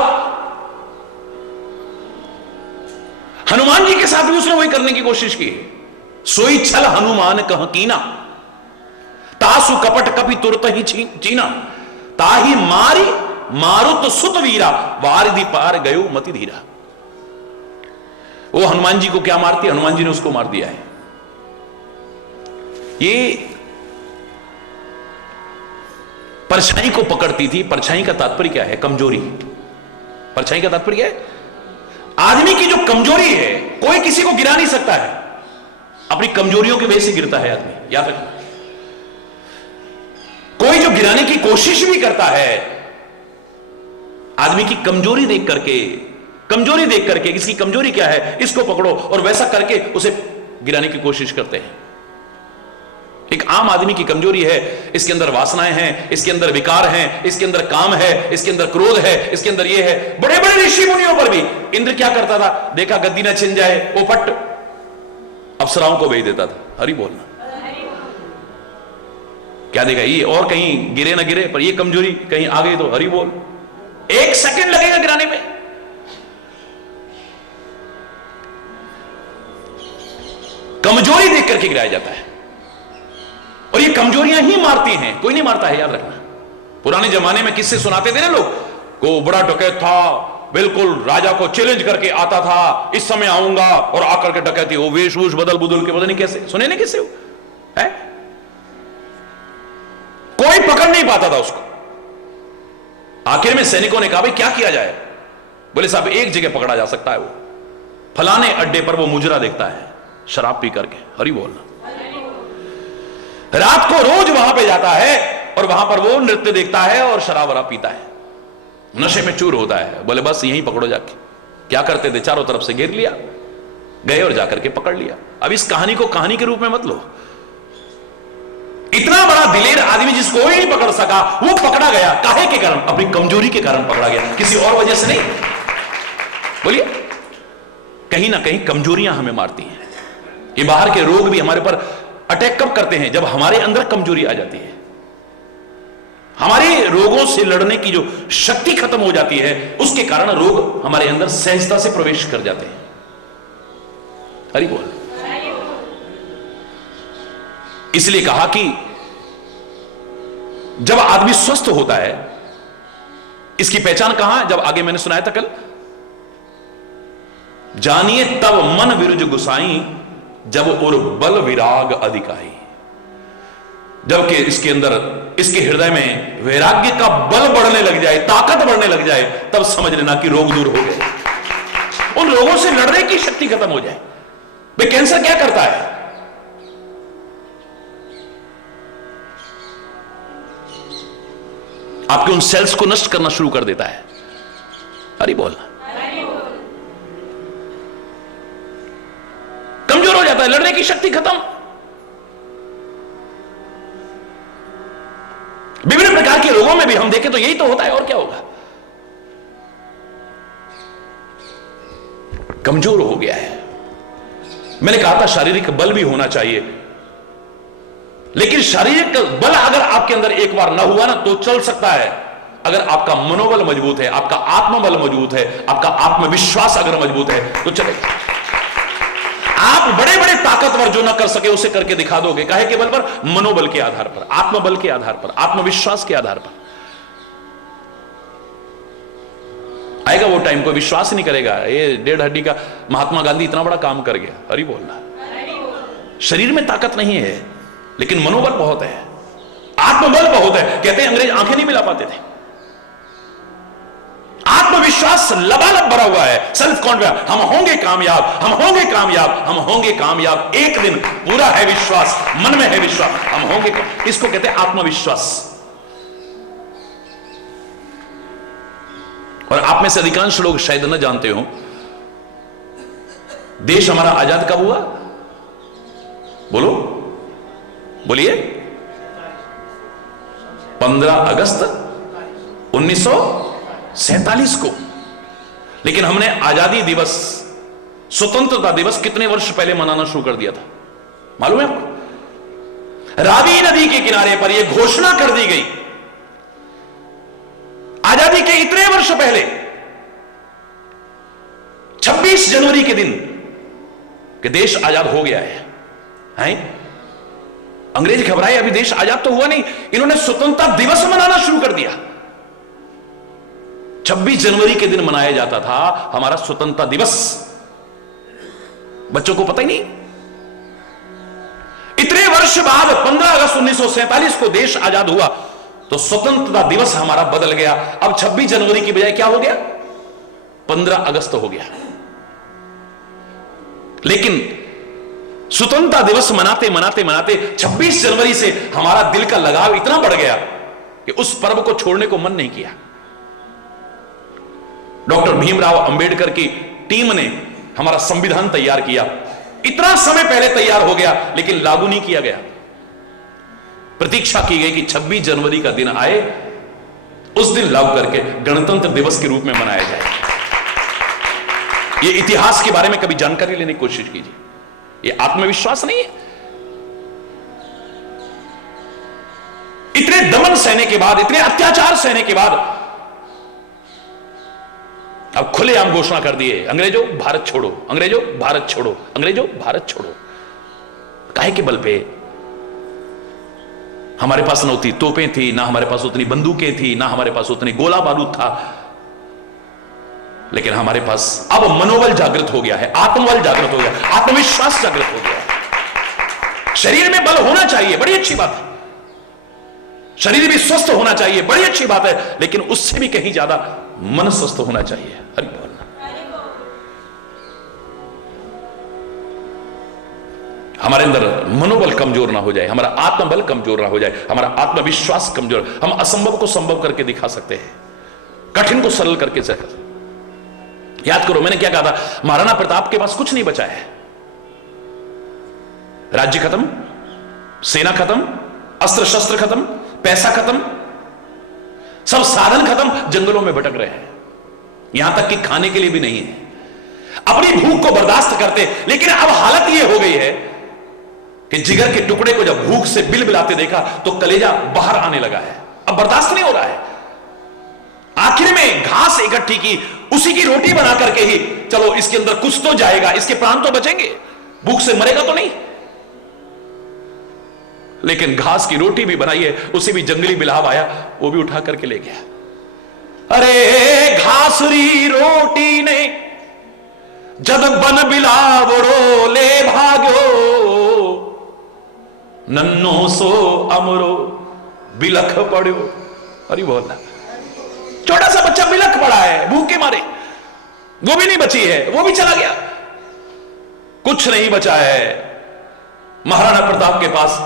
हनुमान जी के साथ भी उसने वही करने की कोशिश की। सोई छल हनुमान कह कीना, तासु कपट कपि तुरत ही चीना, ताही मारी मारुत सुत वीरा, वारिधि पार गयो मति धीरा। वो हनुमान जी को क्या मारती है? हनुमान जी ने उसको मार दिया है। ये परछाई को पकड़ती थी। परछाई का तात्पर्य क्या है? कमजोरी। परछाई का तात्पर्य क्या है? आदमी की जो कमजोरी है, कोई किसी को गिरा नहीं सकता है, अपनी कमजोरियों की वजह से गिरता है आदमी, याद रखना। कोई जो गिराने की कोशिश भी करता है, आदमी की कमजोरी देख करके इसकी कमजोरी क्या है, इसको पकड़ो, और वैसा करके उसे गिराने की कोशिश करते हैं। एक आम आदमी की कमजोरी है, इसके अंदर वासनाएं हैं, इसके अंदर विकार हैं, इसके अंदर काम है, इसके अंदर क्रोध है, इसके अंदर ये है। बड़े बड़े ऋषि मुनियों पर भी इंद्र क्या करता था, देखा गद्दी ना छिन जाए, वो पट अप्सराओं को भेज देता था, हरि बोलना। क्या देगा ये, और कहीं गिरे ना गिरे, पर ये कमजोरी कहीं आ गई तो हरि बोल, 1 सेकंड लगेगा गिराने में। कमजोरी देख करके गिराया जाता है, और ये कमजोरियां ही मारती हैं, कोई नहीं मारता है, याद रखना। पुराने जमाने में किससे सुनाते थे ना लोग, को बड़ा डकैत था, बिल्कुल राजा को चैलेंज करके आता था, इस समय आऊंगा, और आकर के डकैती वो वेश वूश बदल बुदल के, पता नहीं कैसे सुने नहीं, किससे है, कोई पकड़ नहीं पाता था उसको। आखिर में सैनिकों ने कहा भाई क्या किया जाए, बोले साहब एक जगह पकड़ा जा सकता है, वो फलाने अड्डे पर वो मुजरा देखता है शराब पी करके, हरि बोलना। रात को रोज वहां पे जाता है और वहां पर वो नृत्य देखता है और शराब वराब पीता है, नशे में चूर होता है। बोले बस यहीं पकड़ो जाके। क्या करते थे, चारों तरफ से घेर लिया, गए और जाकर के पकड़ लिया। अब इस कहानी को कहानी के रूप में मत लो, इतना बड़ा दिलेर आदमी जिसको कोई नहीं पकड़ सका, वो पकड़ा गया, काहे के कारण, अपनी कमजोरी के कारण पकड़ा गया, किसी और वजह से नहीं। बोलिए, कहीं ना कहीं कमजोरियां हमें मारती हैं। ये बाहर के रोग भी हमारे पर अटैक कब करते हैं, जब हमारे अंदर कमजोरी आ जाती है, हमारे रोगों से लड़ने की जो शक्ति खत्म हो जाती है, उसके कारण रोग हमारे अंदर सहजता से प्रवेश कर जाते हैं। हरि बोल। इसलिए कहा कि जब आदमी स्वस्थ होता है, इसकी पहचान कहां है, जब आगे मैंने सुनाया था कल, जानिए तब मन विरुज गुसाई, जब उर बल विराग अधिकाई। जबकि इसके अंदर, इसके हृदय में वैराग्य का बल बढ़ने लग जाए, ताकत बढ़ने लग जाए, तब समझ लेना कि रोग दूर हो गए, उन रोगों से लड़ने की शक्ति खत्म हो जाए। भाई कैंसर क्या करता है, आपके उन सेल्स को नष्ट करना शुरू कर देता है। अरे बोलना, कमजोर हो जाता है, लड़ने की शक्ति खत्म। विभिन्न प्रकार के रोगों में भी हम देखें तो यही तो होता है, और क्या होगा, कमजोर हो गया है। मैंने कहा था शारीरिक बल भी होना चाहिए, लेकिन शारीरिक बल अगर आपके अंदर एक बार ना हुआ ना तो चल सकता है, अगर आपका मनोबल मजबूत है, आपका आत्मबल मजबूत है, आपका आत्मविश्वास अगर मजबूत है तो चलेगा। आप बड़े बड़े ताकतवर जो ना कर सके उसे करके दिखा दोगे, काहे के बल पर, मनोबल के आधार पर, आत्मबल के आधार पर, आत्मविश्वास के आधार पर। आएगा वो टाइम, कोई विश्वास नहीं करेगा, ये 1.5 हड्डी का महात्मा गांधी इतना बड़ा काम कर गया। हरि बोलना, शरीर में ताकत नहीं है लेकिन मनोबल बहुत है, आत्मबल बहुत है। कहते हैं अंग्रेज आंखें नहीं मिला पाते थे, आत्मविश्वास लबालब भरा हुआ है, सेल्फ कॉन्फिडेंस, हम होंगे कामयाब, हम होंगे कामयाब, हम होंगे कामयाब, एक दिन पूरा है विश्वास, मन में है विश्वास, हम होंगे कामयाब। इसको कहते हैं आत्मविश्वास। और आप में से अधिकांश लोग शायद न जानते हो, देश हमारा आजाद कब हुआ, बोलो, बोलिए, 15 अगस्त 1947 को। लेकिन हमने आजादी दिवस, स्वतंत्रता दिवस कितने वर्ष पहले मनाना शुरू कर दिया था, मालूम है आपको? रावी नदी के किनारे पर यह घोषणा कर दी गई आजादी के इतने वर्ष पहले, 26 जनवरी के दिन, कि देश आजाद हो गया है? अंग्रेज घबराए, अभी देश आजाद तो हुआ नहीं, इन्होंने स्वतंत्रता दिवस मनाना शुरू कर दिया। 26 जनवरी के दिन मनाया जाता था हमारा स्वतंत्रता दिवस, बच्चों को पता ही नहीं। इतने वर्ष बाद 15 अगस्त 1947 को देश आजाद हुआ, तो स्वतंत्रता दिवस हमारा बदल गया। अब 26 जनवरी की बजाय क्या हो गया, 15 अगस्त हो गया। लेकिन स्वतंत्रता दिवस मनाते मनाते मनाते 26 जनवरी से हमारा दिल का लगाव इतना बढ़ गया कि उस पर्व को छोड़ने को मन नहीं किया। डॉक्टर भीमराव अंबेडकर की टीम ने हमारा संविधान तैयार किया, इतना समय पहले तैयार हो गया लेकिन लागू नहीं किया गया। प्रतीक्षा की गई कि 26 जनवरी का दिन आए, उस दिन लाभ करके गणतंत्र दिवस के रूप में मनाया जाए। यह इतिहास के बारे में कभी जानकारी लेने की कोशिश कीजिए। यह आत्मविश्वास नहीं है। इतने दमन सहने के बाद, इतने अत्याचार सहने के बाद अब खुलेआम घोषणा कर दिए, अंग्रेजों भारत छोड़ो, अंग्रेजों भारत छोड़ो, अंग्रेजों भारत छोड़ो। काहे के बल पे? हमारे पास न उतनी तोपें थी, ना हमारे पास उतनी बंदूकें थी, ना हमारे पास उतनी गोला बारूद था, लेकिन हमारे पास अब मनोबल जागृत हो गया है, आत्मबल जागृत हो गया, आत्मविश्वास जागृत हो गया। शरीर में बल होना चाहिए, बड़ी अच्छी बात है। शरीर भी स्वस्थ होना चाहिए, बड़ी अच्छी बात है, लेकिन उससे भी कहीं ज्यादा मन स्वस्थ होना चाहिए। हरि बोल। हमारे अंदर मनोबल कमजोर ना हो जाए, हमारा आत्मबल कमजोर ना हो जाए, हमारा आत्मविश्वास कमजोर। हम असंभव को संभव करके दिखा सकते हैं, कठिन को सरल करके सकते। याद करो मैंने क्या कहा था, महाराणा प्रताप के पास कुछ नहीं बचा है। राज्य खत्म, सेना खत्म, अस्त्र शस्त्र खत्म, पैसा खत्म, सब साधन खत्म, जंगलों में भटक रहे हैं, यहां तक कि खाने के लिए भी नहीं है। अपनी भूख को बर्दाश्त करते, लेकिन अब हालत यह हो गई है कि जिगर के टुकड़े को जब भूख से बिलबिलाते देखा तो कलेजा बाहर आने लगा है, अब बर्दाश्त नहीं हो रहा है। आखिर में घास इकट्ठी की, उसी की रोटी बना करके ही चलो इसके अंदर कुछ तो जाएगा, इसके प्राण तो बचेंगे, भूख से मरेगा तो नहीं। लेकिन घास की रोटी भी बनाई है, उसे भी जंगली बिलाव आया, वो भी उठा करके ले गया। अरे घासरी रोटी ने जद बन बिलावड़ो ले भाग्यो, नन्नो सो अमरो बिलख पड़ो। अरे बोलना, छोटा सा बच्चा बिलख पड़ा है भूख के मारे, वो भी नहीं बची है, वो भी चला गया, कुछ नहीं बचा है महाराणा प्रताप के पास।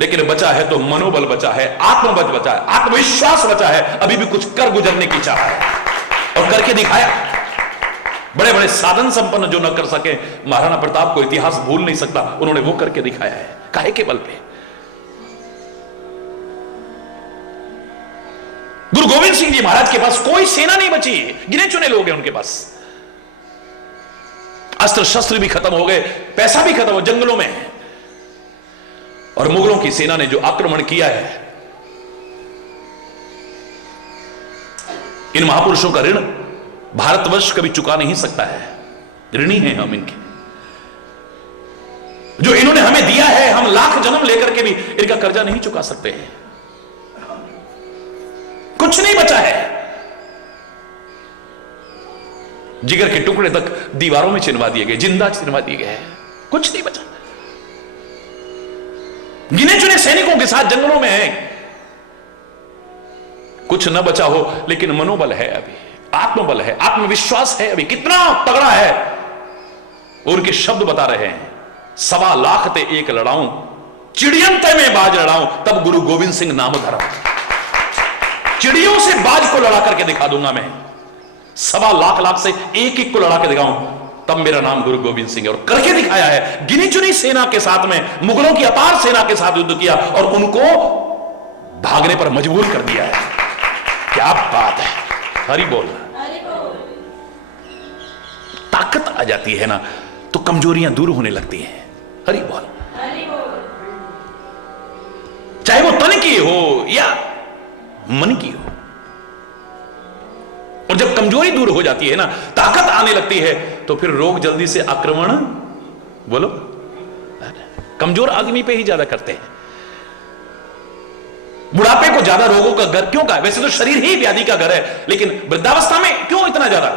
लेकिन बचा है तो मनोबल बचा है, आत्मबल बचा है, आत्मविश्वास बचा है, अभी भी कुछ कर गुजरने की चाह है और करके दिखाया। बड़े बड़े साधन संपन्न जो न कर सके, महाराणा प्रताप को इतिहास भूल नहीं सकता, उन्होंने वो करके दिखाया है। काहे के बल पे? गुरु गोविंद सिंह जी महाराज के पास कोई सेना नहीं बची, गिने चुने लोग हैं उनके पास, अस्त्र शस्त्र भी खत्म हो गए, पैसा भी खत्म हो, जंगलों में है। और मुगलों की सेना ने जो आक्रमण किया है, इन महापुरुषों का ऋण भारतवर्ष कभी चुका नहीं सकता है, ऋणी हैं हम इनके। जो इन्होंने हमें दिया है, हम लाख जन्म लेकर के भी इनका कर्जा नहीं चुका सकते हैं। कुछ नहीं बचा है, जिगर के टुकड़े तक दीवारों में चिनवा दिए गए, जिंदा चिनवा दिए गए हैं, कुछ नहीं बचा। गिने चुने सैनिकों के साथ जंगलों में है, कुछ न बचा हो, लेकिन मनोबल है अभी, आत्मबल है, आत्मविश्वास है अभी, कितना तगड़ा है। उनके शब्द बता रहे हैं, 1.25 लाख ते एक लड़ाऊं, चिड़ियन ते में बाज लड़ाऊं, तब गुरु गोविंद सिंह नाम धरा। चिड़ियों से बाज को लड़ा करके दिखा दूंगा मैं, 1.25 लाख से एक एक को लड़ा के दिखाऊं, तब मेरा नाम गुरु गोविंद सिंह है। और करके दिखाया है, गिनी चुनी सेना के साथ में, मुगलों की अपार सेना के साथ युद्ध किया और उनको भागने पर मजबूर कर दिया है। क्या बात है, हरि बोल। ताकत आ जाती है ना तो कमजोरियां दूर होने लगती हैं। हरि बोल। चाहे वो तन की हो या मन की हो, और जब कमजोरी दूर हो जाती है ना, ताकत आने लगती है, तो फिर रोग जल्दी से आक्रमण, बोलो, कमजोर आदमी पे ही ज्यादा करते हैं। बुढ़ापे को ज्यादा रोगों का घर क्यों का है? वैसे तो शरीर ही व्याधि का घर है, लेकिन वृद्धावस्था में क्यों इतना ज्यादा?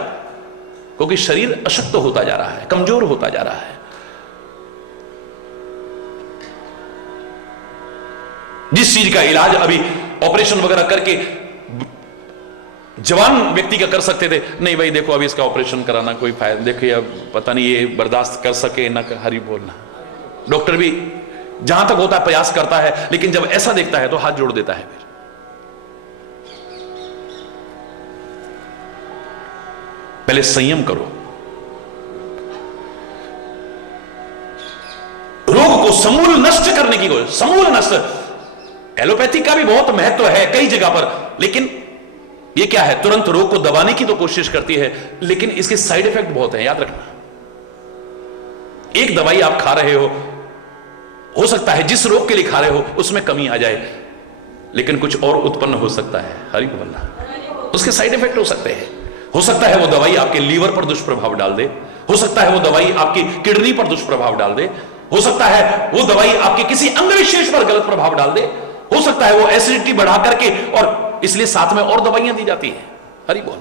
क्योंकि शरीर अशक्त होता जा रहा है, कमजोर होता जा रहा है। जिस चीज का इलाज अभी ऑपरेशन वगैरह करके जवान व्यक्ति का कर सकते थे, नहीं भाई देखो अभी इसका ऑपरेशन कराना कोई फायदा, देखिए अब पता नहीं ये बर्दाश्त कर सके ना, हरी बोलना। डॉक्टर भी जहां तक होता है प्रयास करता है, लेकिन जब ऐसा देखता है तो हाथ जोड़ देता है। फिर पहले संयम करो, रोग को समूल नष्ट करने की कोशिश, समूल नष्ट। एलोपैथी का भी बहुत महत्व है कई जगह पर, लेकिन ये क्या है, तुरंत रोग को दबाने की तो कोशिश करती है, लेकिन इसके साइड इफेक्ट बहुत हैं, याद रखना। एक दवाई आप खा रहे हो सकता है जिस रोग के लिए खा रहे हो उसमें कमी आ जाए, लेकिन कुछ और उत्पन्न हो सकता है, हरि बोलना, उसके साइड इफेक्ट हो सकते हैं। हो सकता है वो दवाई आपके लीवर पर दुष्प्रभाव डाल दे, हो सकता है वो दवाई आपकी किडनी पर दुष्प्रभाव डाल दे, हो सकता है वो दवाई आपके किसी अंग विशेष पर गलत प्रभाव डाल दे, हो सकता है वो एसिडिटी बढ़ा करके, और इसलिए साथ में और दवाइयां दी जाती है, हरि बोल।